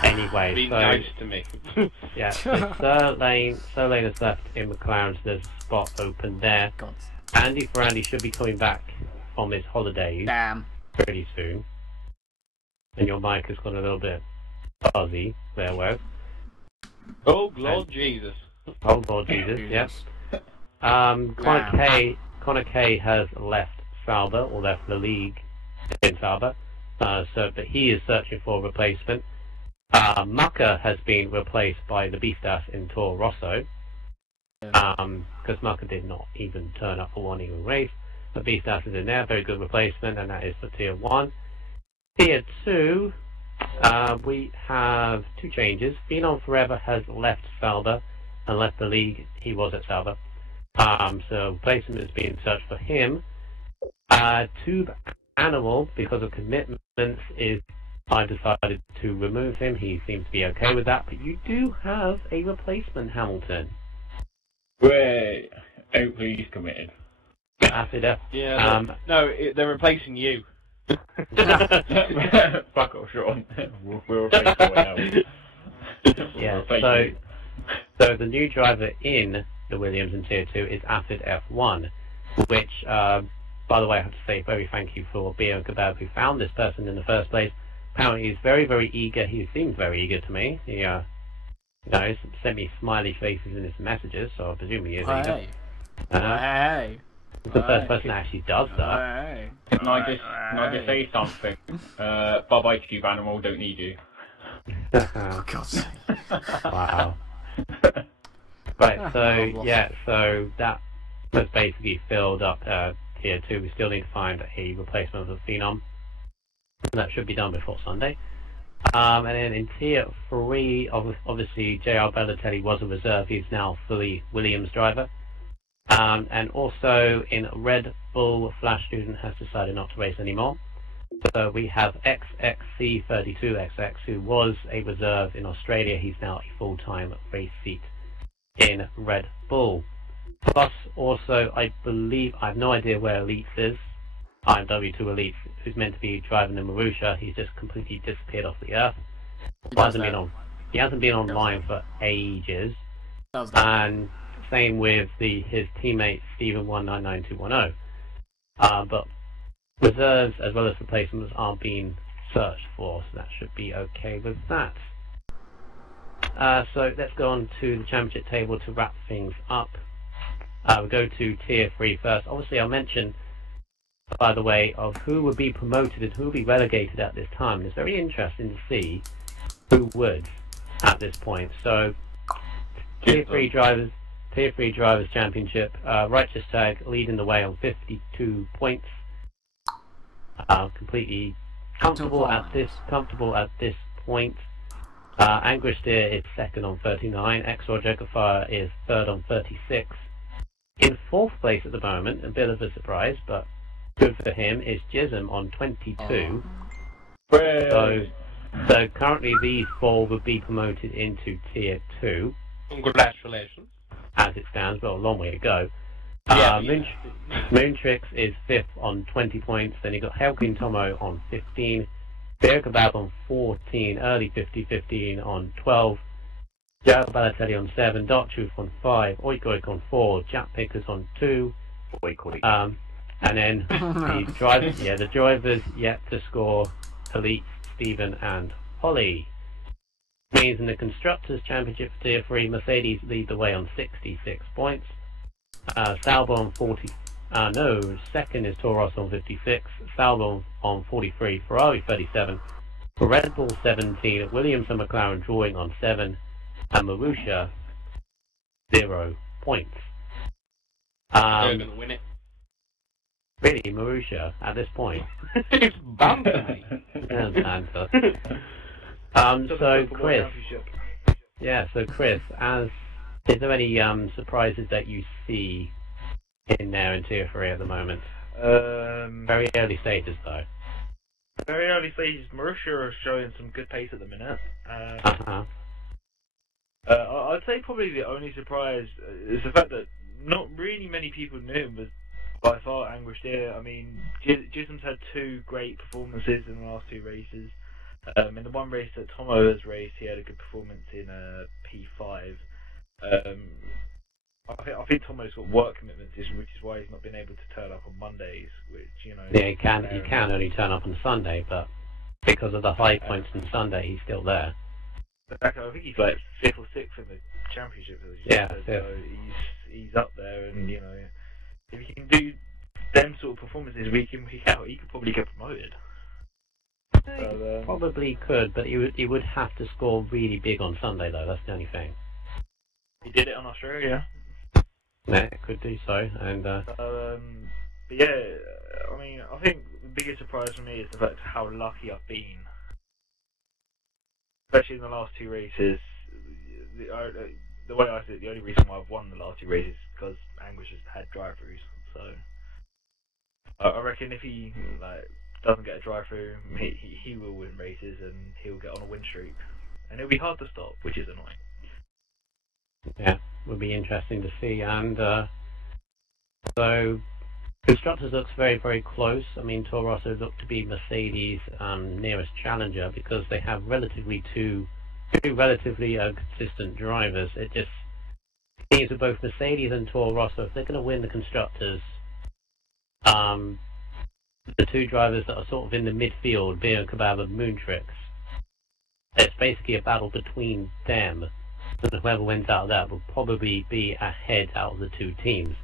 Anyway, Be so nice to me. yeah, so Sir Lane has left in McLaren, so there's a spot open there. God. Andy Ferrandi should be coming back from his holidays Damn. pretty soon. And your mic has gone a little bit fuzzy there, Wes. Oh, Lord Jesus. Oh, Lord Jesus, yes. Connor K has left Sauber, or left the league in Sauber, but he is searching for a replacement. Mucker has been replaced by the Beastas in Toro Rosso, because Mucker did not even turn up for one even race. The Beastas is in there, very good replacement, and that is for Tier 1. Tier 2, we have 2 changes. Phenom Forever has left Sauber and left the league. He was at Sauber. So replacement is being searched for him. Tube Animal, because of commitments, I decided to remove him. He seems to be okay with that. But you do have a replacement, Hamilton. Wait, hopefully he's committed. Acid F. Yeah. They're replacing you. Fuck off, Sean. We'll replace someone else. Yeah, so the new driver in the Williams in Tier 2 is Acid F1, which, by the way, I have to say very thank you for Bio and Kebab who found this person in the first place. Apparently he's very, very eager. He seems very eager to me. He, sent me smiley faces in his messages, so I presume he is eager. Hey. The first person that actually does that. Hey. Can I just say something? Bye-bye, Tube Animal, don't need you. For God's sake. Wow. Right, so that was basically filled up Tier 2. We still need to find a replacement of the Phenom. And that should be done before Sunday. And then in Tier 3, obviously JR Bellatelli was a reserve. He's now fully Williams driver. And also in Red Bull, Flash Student has decided not to race anymore. So we have XXC32XX, who was a reserve in Australia. He's now a full-time race seat in Red Bull. Plus, also, I believe, I have no idea where Elite is. IMW2 Elite, who's meant to be driving the Marusha. He's just completely disappeared off the earth. He hasn't been online for ages. And same with his teammate Steven199210. But reserves as well as replacements are being searched for, so that should be okay with that. So let's go on to the championship table to wrap things up. We'll go to Tier 3 first. Obviously, I'll mention, by the way, of who would be promoted and who would be relegated at this time. It's very interesting to see who would at this point. So, Tier 3 Drivers Championship, Righteous Tag leading the way on 52 points. Completely comfortable at this point. Angry Steer is second on 39. XR Jacofire is third on 36. In fourth place at the moment, a bit of a surprise, but good for him, is Jism on 22. So currently these four would be promoted into Tier 2. Congratulations. As it stands, but a long way to go. Moontrix is fifth on 20 points. Then you've got Helkin Tomo on 15. Beer Kebab on 14. Early 50-15 on 12. Joe Balotelli on 7. Dark Truth on 5. Oikoik on 4. Jack Pickers on 2. And then the drivers yet to score: Elite, Stephen, and Holly. Means in the Constructors' Championship for Tier 3, Mercedes lead the way on 66 points. Sauber on 40. Second is Toros on 56. Sauber on 43. Ferrari 37. Red Bull 17. Williams and McLaren drawing on 7. And Marussia 0 points. They're going to win it. Really, Marussia at this point? It's bound to be. So Chris, is there any surprises that you see in there in Tier 3 at the moment? Very early stages though. Very early stages. Marussia are showing some good pace at the minute. I'd say probably the only surprise is the fact that not really many people knew him was by far Angry Steer. I mean, Jism's had two great performances in the last two races. In the one race that Tomo has raced, he had a good performance in P5. I think Tomo's got work commitments, which is why he's not been able to turn up on Mondays. Which yeah, he can only turn up on Sunday, but because of the high points on Sunday, he's still there. I think he's like 5th or 6th in the championship. So he's up there, and if he can do them sort of performances week in week out, he could probably get promoted. Probably could, but he would have to score really big on Sunday though. That's the only thing. He did it on Australia. Yeah, could do so, and. But yeah, I mean, I think the biggest surprise for me is the fact how lucky I've been, especially in the last two races. The way I see it, the only reason why I've won the last two races is because Anguish has had drive-throughs. So I reckon if he doesn't get a drive-through, he will win races and he'll get on a win streak, and it'll be hard to stop, which is annoying. Yeah, would be interesting to see. And so Constructors looks very, very close. I mean, Toro Rosso look to be Mercedes' nearest challenger because they have two relatively consistent drivers. It just seems that both Mercedes and Toro Rosso, if they're going to win the Constructors, the two drivers that are sort of in the midfield, Beer Kebab and Moontrix, it's basically a battle between them. And whoever wins out of that will probably be ahead out of the two teams.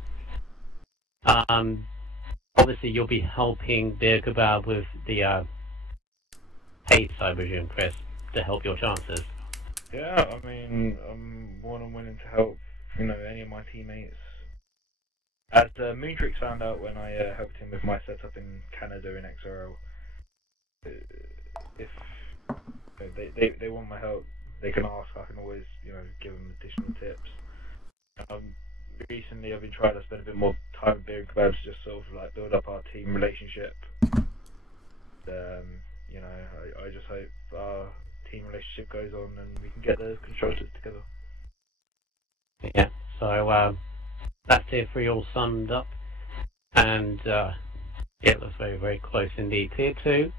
Obviously, you'll be helping Beer Kebab with the pace, I presume, Chris, to help your chances. Yeah, I mean, I'm more than willing to help, any of my teammates. As Moontrix found out when I helped him with my setup in Canada in XRL, if they want my help, they can ask. I can always, give them additional tips. Recently, I've been trying to spend a bit more time with Beer and Kebabs, just sort of build up our team relationship. I just hope our team relationship goes on and we can get the Constructors together. Yeah. So that's Tier 3 all summed up, and it looks very, very close indeed. Tier 2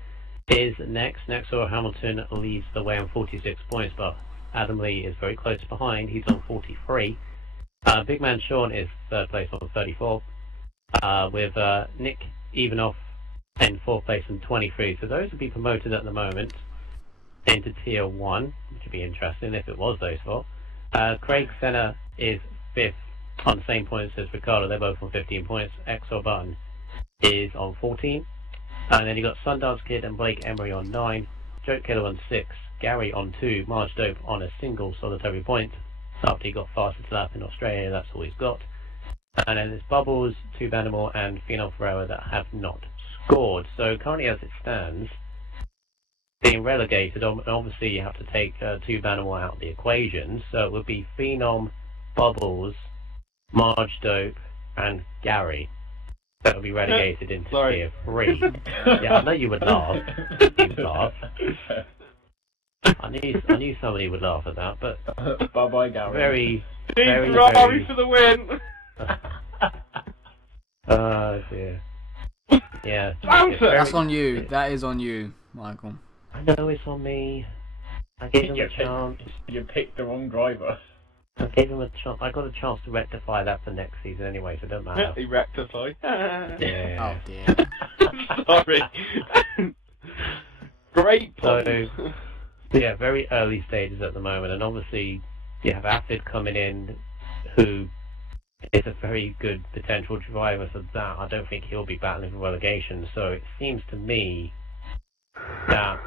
is next. Or Hamilton leads the way on 46 points, but Adam Lee is very close behind. He's on 43. Big Man Sean is third place on 34, with Nick Evanoff in 4th place and 23. So those would be promoted at the moment into Tier 1, which would be interesting if it was those four. Craig Senna is 5th on the same points as Ricardo. They're both on 15 points. Exor Button is on 14. And then you got Sundance Kid and Blake Emery on 9. Joke Killer on 6. Gary on 2. Marge Dope on a single solitary point. After he got fastest lap in Australia, that's all he's got. And then there's Bubbles, 2 Bannermore, and Phenom Ferreira that have not scored. So currently as it stands, being relegated, obviously you have to take 2 Bannermore out of the equation. So it would be Phenom, Bubbles, Marge Dope, and Gary that would be relegated into Tier 3. Yeah, I know you would laugh. You'd laugh. I knew somebody would laugh at that, but bye bye, Gary. Ferrari for the win. Oh dear. Yeah. That's on you. That is on you, Michael. I know it's on me. I gave him a chance. You picked the wrong driver. I gave him a chance. I got a chance to rectify that for next season anyway, so it don't matter. He rectified. Yeah. Oh dear. Sorry. Great So, puns. yeah, very early stages at the moment, and obviously you have Acid coming in, who is a very good potential driver for that. I don't think he'll be battling for relegation, so it seems to me that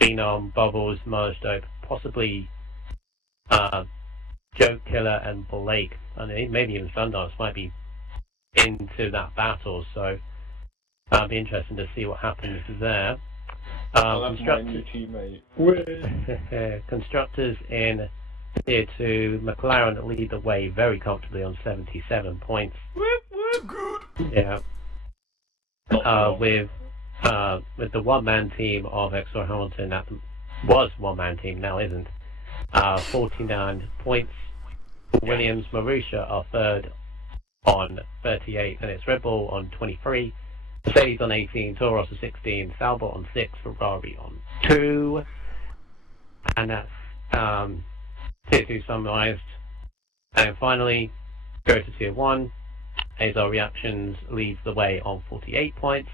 Phenom, Bubbles, Marge Dope, possibly Joke Killer and Blake, and maybe even Sundance might be into that battle, so it'll be interesting to see what happens there. That's my new teammate. Constructors in Tier 2, McLaren lead the way very comfortably on 77 points. Yeah. With the one-man team of Exor Hamilton, that was one-man team, now isn't, 49 points. Williams, Marusha are 3rd on 38, and it's Red Bull on 23. Mercedes on 18, Toros on 16, Salbot on 6, Ferrari on 2. And that's Tier 2 summarised. And finally, go to Tier 1. Azar Reactions leads the way on 48 points.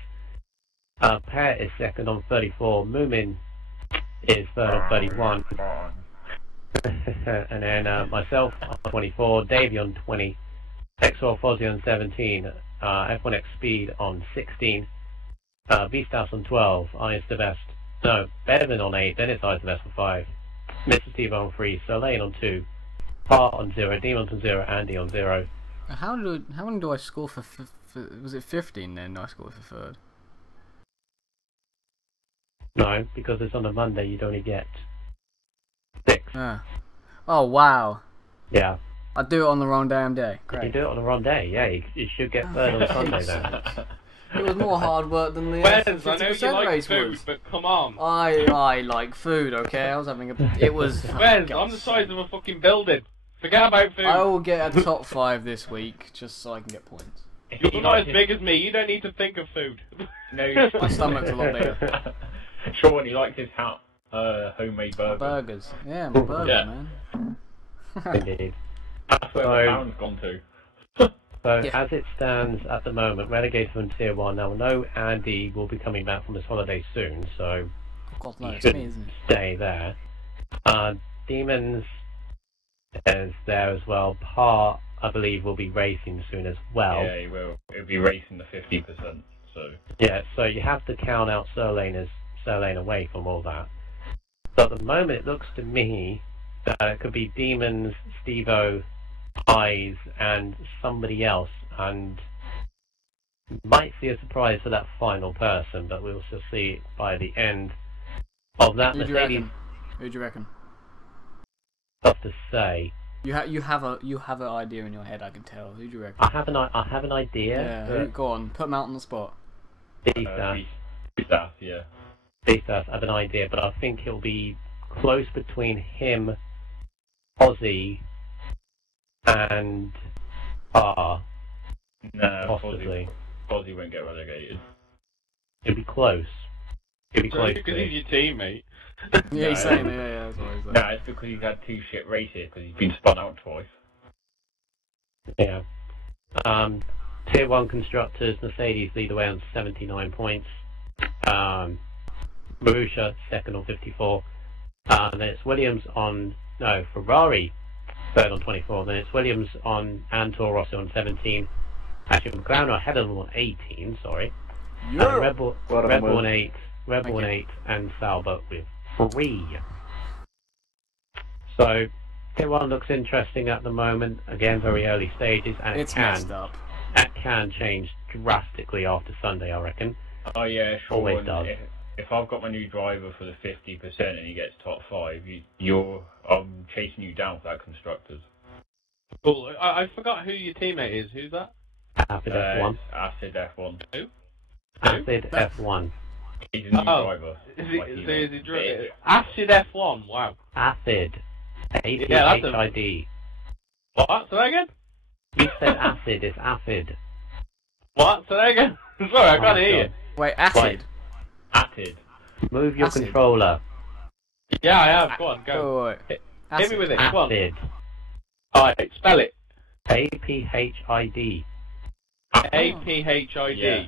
Pear is 2nd on 34. Moomin is 3rd on 31. And then myself on 24. Davey on 20. Exor Fozzie on 17. F1X Speed on 16. Beasthouse on 12. Iron the best. No, Bevan on 8. Then it's Iron the best for 5. Mr. Steve on 3. Soleil on 2. Part on 0. Demon on 0. Andy on 0. How many do I score for was it 15 then I scored for 3rd? No, because it's on a Monday, you'd only get 6. Ah. Oh wow. Yeah. I do it on the wrong damn day. Great. You do it on the wrong day, yeah. You should get 3rd on Sunday then. It was more hard work than the Wes, I know 50% you like race food, was. but come on. I like food, okay? I was having a... It was... Wes, I'm the size of a fucking building. Forget about food. I will get a top 5 this week, just so I can get points. You're not as big as me, you don't need to think of food. No, My stomach's a lot bigger. Sean, he likes his homemade burger. Burgers. Yeah, my burger, Yeah. man. Indeed. That's where the pound's gone to. So Yeah. as it stands at the moment, relegated from Tier 1. Now, I know Andy will be coming back from his holiday soon, so God, no, he it's me, shouldn't isn't it? stay there. Demons is there as well. Par, I believe, will be racing soon as well. Yeah, he will. He'll be racing the 50%, so... Yeah, so you have to count out Sirlane away from all that. So at the moment, it looks to me that it could be Demons, Steve-O, Eyes, and somebody else, and might see a surprise for that final person, but we'll still see by the end of that. Who do you reckon? Who do you reckon? Tough to say. You have an idea in your head, I can tell. Who do you reckon? I have an idea. Yeah, go on, put them out on the spot. Beasthouse. Yeah. Beasthouse, I have an idea, but I think it'll be close between him, Ozzy, and R. No, possibly. Fozzie won't get relegated. It'll be close. It'll be close. Because he's your teammate. Yeah, he's saying it, yeah, that's what he's saying. No, it's because he's had 2 shit races, because he's been spun out twice. Yeah. Tier 1 constructors, Mercedes lead the way on 79 points. Marussia second on 54. Then it's Williams on, no, Ferrari third on 24. Then it's Williams on, and Toro Rosso on 17. Actually, McLaren are ahead of them on 18, sorry. Red Bull on 8, Red Bull on 8, and Sauber with 3. So, Tier 1 looks interesting at the moment. Again, very early stages, and It's messed up. it can change drastically after Sunday, I reckon. Oh yeah, sure. Always does. If I've got my new driver for the 50% and he gets top 5, I'm chasing you down for that constructors. Cool. I forgot who your teammate is. Who's that? Acid F1. Acid F1. Who? Acid F1. He's a new driver. Is he Acid F1? Wow. Acid. Yeah, A-C-H-I-D. What? Say that again? You said acid, it's acid. What? Say that again? Sorry, I can't hear you. Wait, acid. Right. Acid. Move your Acid. controller. Yeah, I have. Go on, go. Oh, wait. Hit me with it. Come on. Acid. Alright, spell it. A-P-H-I-D. A-P-H-I-D. Yeah.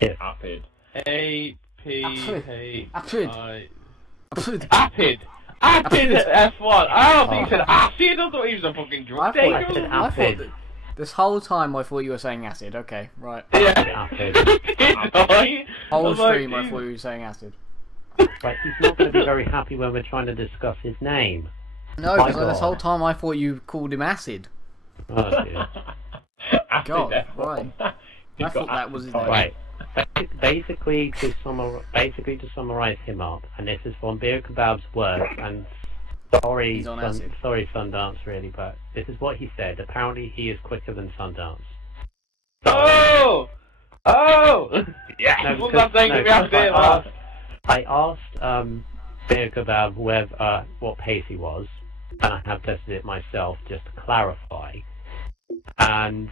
Yes. Acid. A-P-H-I... Acid. Acid. Acid F1. I don't think he said acid. I thought he was a fucking drug I taker. said I thought acid. that this whole time I thought you were saying acid. Okay, right. Yeah. Acid. Whole stream I thought you were saying acid. Right, he's not going to be very happy when we're trying to discuss his name. No, My because this God. whole time I thought you called him acid. Oh dear. Acid God, F1. right. He's I got thought that acid was his type. name. Right. Basically to summarize him up, and this is from Beer Kebab's words, and sorry, He's on acid. sorry Sundance really, but this is what he said. Apparently he is quicker than Sundance. Oh! Oh! Yeah! No, What's that saying? We have to hear that. I asked Beer Kebab what pace he was, and I have tested it myself just to clarify. And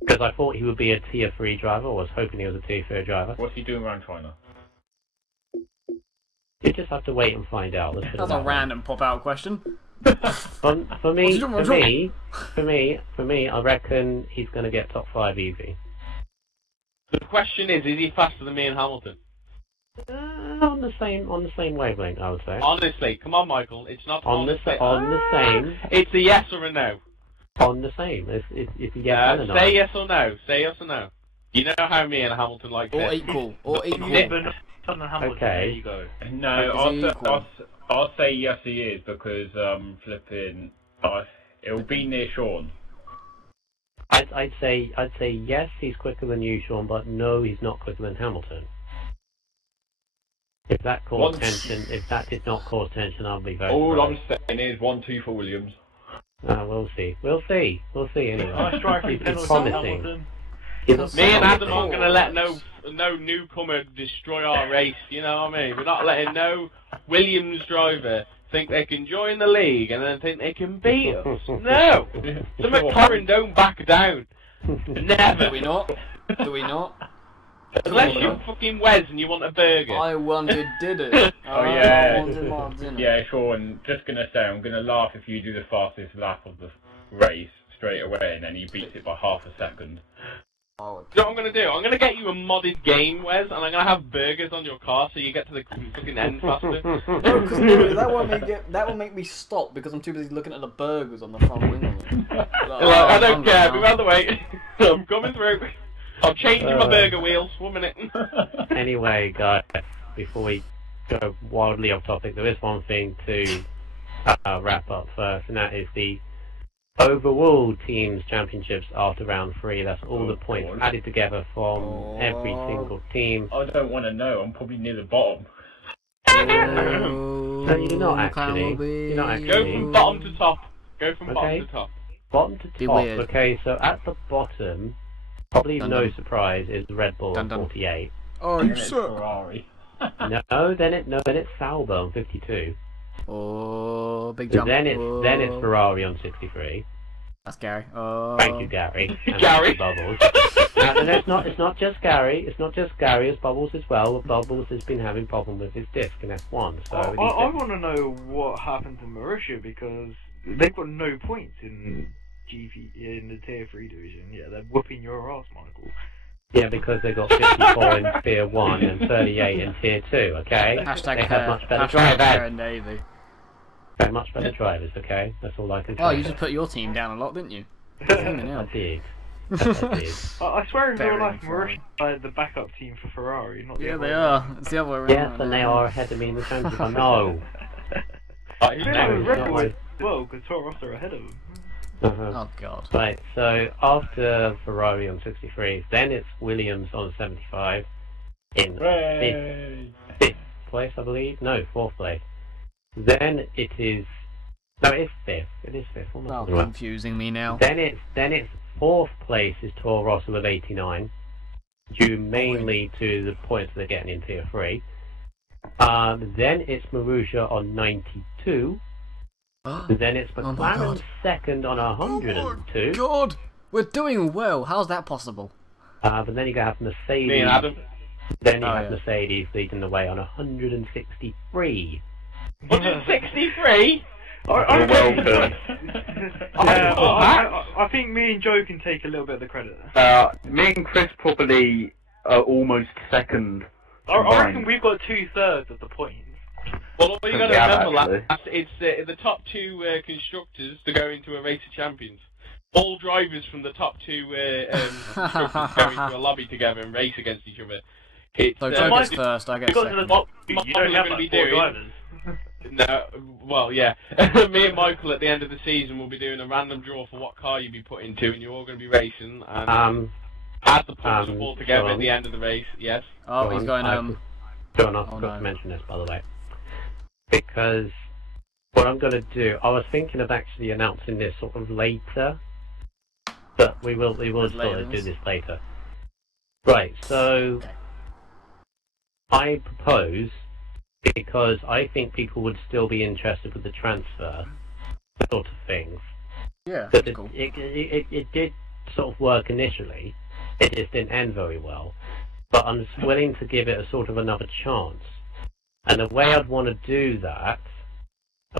because I thought he would be a tier 3 driver, or was hoping he was a tier 3 driver. What's he doing around China? You just have to wait and find out. Let's put it That's that a way. random pop-out question. For me, I reckon he's going to get top 5 easy. The question is he faster than me and Hamilton? On the same wavelength, I would say. Honestly, come on, Michael. It's not On the same. It's a yes or a no. On the same. It's a yes and a no. Say yes or no. Say yes or no. You know how me and Hamilton like Or it. equal. Or equal. Okay. There you go. No, Is he equal? I'll say yes he is because flipping it'll be near Sean. I'd say yes, he's quicker than you, Sean, but no, he's not quicker than Hamilton. If that did not cause tension, I'll be very All I'm surprised. saying is 1-2 for Williams. We'll see anyway. Nice try from It's Hamilton. promising. Me and Adam aren't going to let no newcomer destroy our race, you know what I mean? We're not letting no Williams driver think they can join the league and then think they can beat us. No! The McLaren don't back down. Never. Do we not? Do we not? Unless you're fucking Wes and you want a burger. I wanted did it. Oh, yeah. I wanted my dinner. Yeah, Sean, just gonna say I'm gonna laugh if you do the fastest lap of the race straight away and then he beats it by half a second. Oh, You know what I'm going to do? I'm going to get you a modded game, Wes, and I'm going to have burgers on your car so you get to the fucking end faster. no, because that will make me stop because I'm too busy looking at the burgers on the front window. I don't care, move out of the way. I'm coming through. I'm changing my burger wheels. 1 minute. Anyway, guys, before we go wildly off topic, there is one thing to wrap up first, and that is the overall teams championships after round 3. That's all the points added together from every single team. I don't want to know. I'm probably near the bottom. No, you're not actually. You're not Go actually. from bottom to top. Go from bottom Okay. to top. Bottom to Be top. weird. Okay, so at the bottom, probably Dun no dun. surprise, is Red Bull Dun on dun. 48. Oh, And you it's suck. Ferrari. Then it's Sauber on 52. Oh, big jump. Then it's Oh. Ferrari on 63. That's Gary. Oh. Thank you, Gary. And Gary. Bubbles. And it's not just Gary. It's not just Gary. It's Bubbles as well. Bubbles has been having problem with his disc in F1. So I want to know what happened to Marussia because they've got no points in GP in the Tier 3 division. Yeah, they're whooping your ass, Michael. Yeah, because they got 54 in Tier 1 and 38 in Tier 2, okay? Hashtag they have much better Hashtag drivers. Navy. They have much better drivers, okay? That's all I can say. Oh, you just put your team down a lot, didn't you? I did. I did. I swear in Very real life, fine. Marussia are the backup team for Ferrari, not the Yeah, other they way are. It's the other way around. Yes, and they are ahead of me in the championship. I know. I feel like with Red No, Bull no. as well, because Toro Rosso are ahead of them. Uh-huh. Oh god. Right, so after Ferrari on 63, then it's Williams on 75 in fifth place, I believe. No, fourth place. Then it is... No, it's fifth. It is fifth. What am I Oh, talking about? confusing me now. Then it's fourth place is Toro Rosso with 89, due mainly to the points they're getting in Tier 3. Then it's Marussia on 92. Then it's Oh my McLaren God. second on 102. God, we're doing well. How's that possible? But then you have Mercedes. Me and Adam. Then you Oh, have yeah. Mercedes leading the way on 163. 163? I Welcome. think me and Joe can take a little bit of the credit there. Me and Chris probably are almost second. I reckon combined. we've got 2/3 of the points. Well, what you got to Yeah, remember, actually. lads, it's the top two constructors to go into a race of champions. All drivers from the top two constructors go into a lobby together and race against each other. It's, So Joe Mike- gets first, I get Because of second. the top, What you don't we're have gonna like be 4 doing- drivers. No, well, yeah. Me and Michael at the end of the season will be doing a random draw for what car you'd be put into, and you're all going to be racing. And add the points all together John. at the end of the race. Yes. Oh, he's going John, I Oh, forgot no. to mention this, by the way. Because what I'm going to do, I was thinking of actually announcing this sort of later, but we will sort of do this later. Right, so I propose, because I think people would still be interested with the transfer sort of things, Yeah, that that's cool. it did sort of work initially. It just didn't end very well. But I'm willing to give it a sort of another chance. And the way I'd want to do that,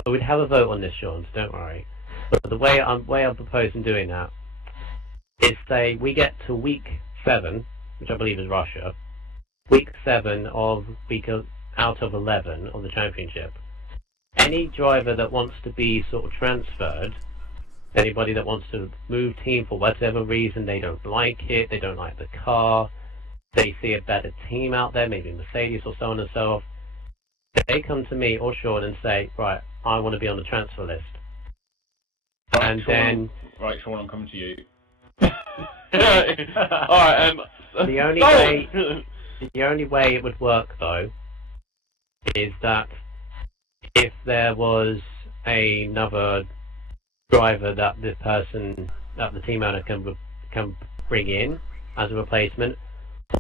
we'd have a vote on this, Sean, so don't worry. But the way I'm proposing doing that is, say, we get to week 7, which I believe is Russia, week 7 of out of 11 of the championship. Any driver that wants to be sort of transferred, anybody that wants to move team for whatever reason, they don't like it, they don't like the car, they see a better team out there, maybe Mercedes or so on and so forth, they come to me or Sean and say, right, I want to be on the transfer list. And then Right, Sean, I'm coming to you. Alright, the only oh! way it would work though is that if there was another driver that the team owner can bring in as a replacement,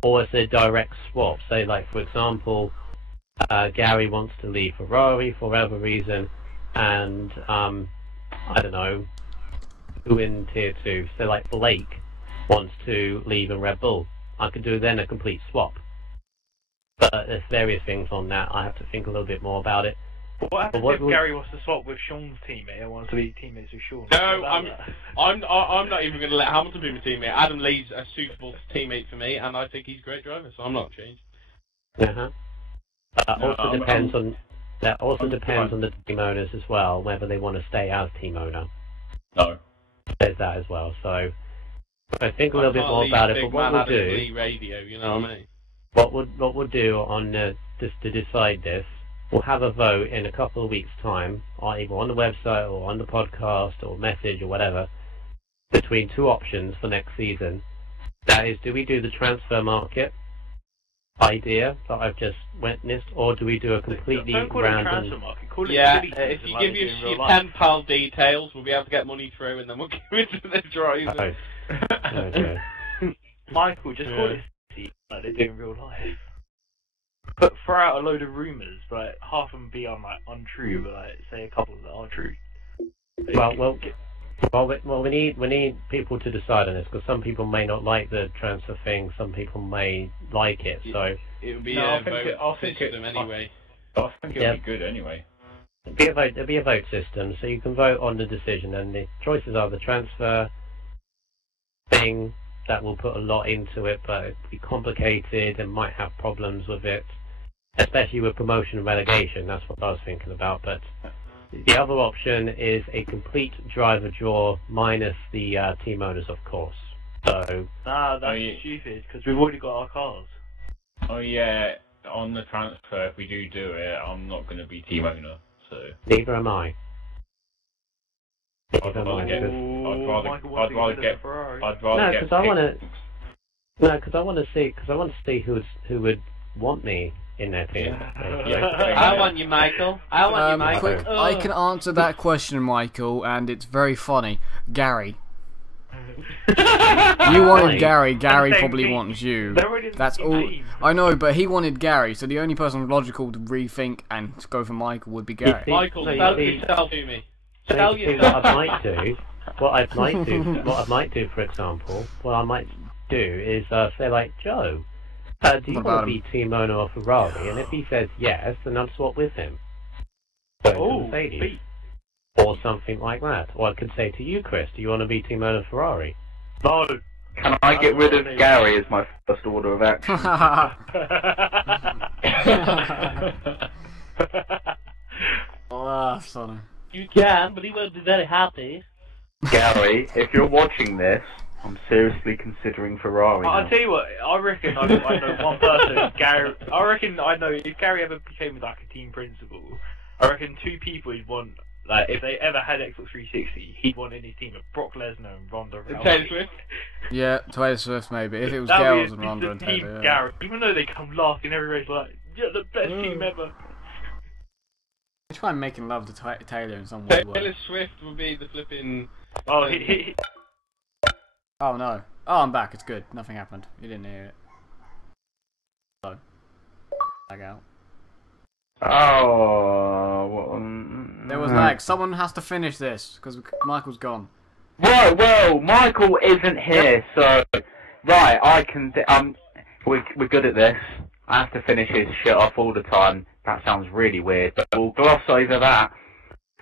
or it's a direct swap. Say, like, for example, Gary wants to leave Ferrari for whatever reason, and I don't know who in Tier 2, so like Blake wants to leave in Red Bull. I could do then a complete swap. But there's various things on that. I have to think a little bit more about it. What happens But if Gary wants to swap with Sean's teammate and wants to be teammates with Sean? No, What about I'm not even going to let Hamilton be my teammate. Adam Lee's a suitable teammate for me, and I think he's a great driver, so I'm not changed. Uh-huh. No, Also depends on the team owners as well, whether they want to stay as team owner. No. There's that as well. So I think a little bit can't more leave about it. big But what man we'll Adam do, Lee radio, you know what I mean? what we'll do on just to decide this, we'll have a vote in a couple of weeks' time, either on the website or on the podcast or message or whatever, between two options for next season. That is, do we do the transfer market idea that I've just witnessed, or do we do a completely Don't call it random? transfer market. Call it Yeah, silly if season you like give they do us in real your life. pen pal details, we'll be able to get money through, and then we'll give it to the driver. Oh, okay. Michael, just call it silly like they do in real life. But throw out a load of rumours, but half of them be untrue, but like say a couple that are true. Well, we need people to decide on this, because some people may not like the transfer thing, some people may like it. So It would be No, a I think vote it- I think system it- anyway. I think it'll Yeah. be good anyway. There'll be a vote system, so you can vote on the decision, and the choices are the transfer thing that will put a lot into it, but it'll be complicated and might have problems with it, especially with promotion and relegation. That's what I was thinking about. But the other option is a complete driver draw minus the team owners, of course. So that's stupid because we've already got our cars. Oh yeah, on the transfer, if we do it, I'm not going to be team owner. So neither am I. I'd rather get. Because I want to see who would want me in their team. I want you, Michael. I want you, Michael. I can answer that question, Michael, and it's very funny. Gary. You wanted Gary. Gary probably wants you. That's all. I know, but he wanted Gary, so the only person logical to rethink and go for Michael would be Gary. Michael, tell yourself to me. Tell yourself. What I might do, for example, what I might do is say like, Joe, do you want to be team owner of Ferrari? And if he says yes, then I'll swap with him. So Mercedes. Or something like that. Or I could say to you, Chris, do you want to be team owner of Ferrari? No. Can I get rid of Gary as my first order of action? Oh, that's funny. You can, but he won't be very happy. Gary, if you're watching this, I'm seriously considering Ferrari. I'll tell you what, I reckon I know one person, Gary. I reckon I know if Gary ever became like a team principal, I reckon two people he'd want. Like, if they ever had Xbox 360, he'd want in his team of Brock Lesnar and Ronda Rousey. Taylor Swift? Yeah, Taylor Swift maybe. If it was girls and Ronda and Taylor, yeah. Gary, even though they come last in every race, like, you're the best team ever. I try and making love to Taylor in some way. Taylor Swift would be the flipping... Oh, Oh no. Oh, I'm back. It's good. Nothing happened. You didn't hear it. So, lag out. Oh, there was lag. Someone has to finish this because Michael's gone. Right, well, Michael isn't here, so I can. We're good at this. I have to finish his shit off all the time. That sounds really weird, but we'll gloss over that.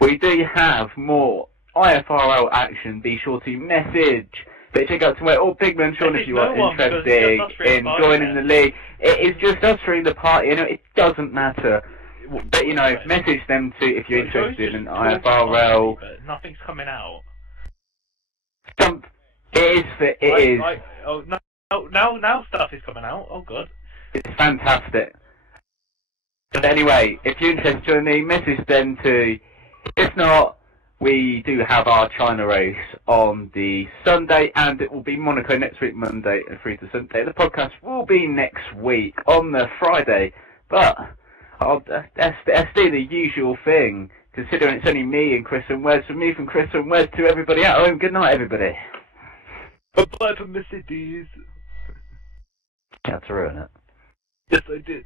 We do have more iFRL action. Be sure to message. But check out to where all Pigman, Sean, if you are interested in joining the league. It is just us three the party. You know, it doesn't matter. But you know, message them to if you're interested in iFRL. But nothing's coming out. It is. Now stuff is coming out. Oh god. It's fantastic. But anyway, if you're interested, join me. Message them to. If not, we do have our China race on the Sunday, and it will be Monaco next week, Monday through to Sunday. The podcast will be next week on the Friday, but that's the usual thing, considering it's only me and Chris and Wes. From me, from Chris and Wes, to everybody at home, good night, everybody. Bye-bye from the cities. You had to ruin it. Yes, I did.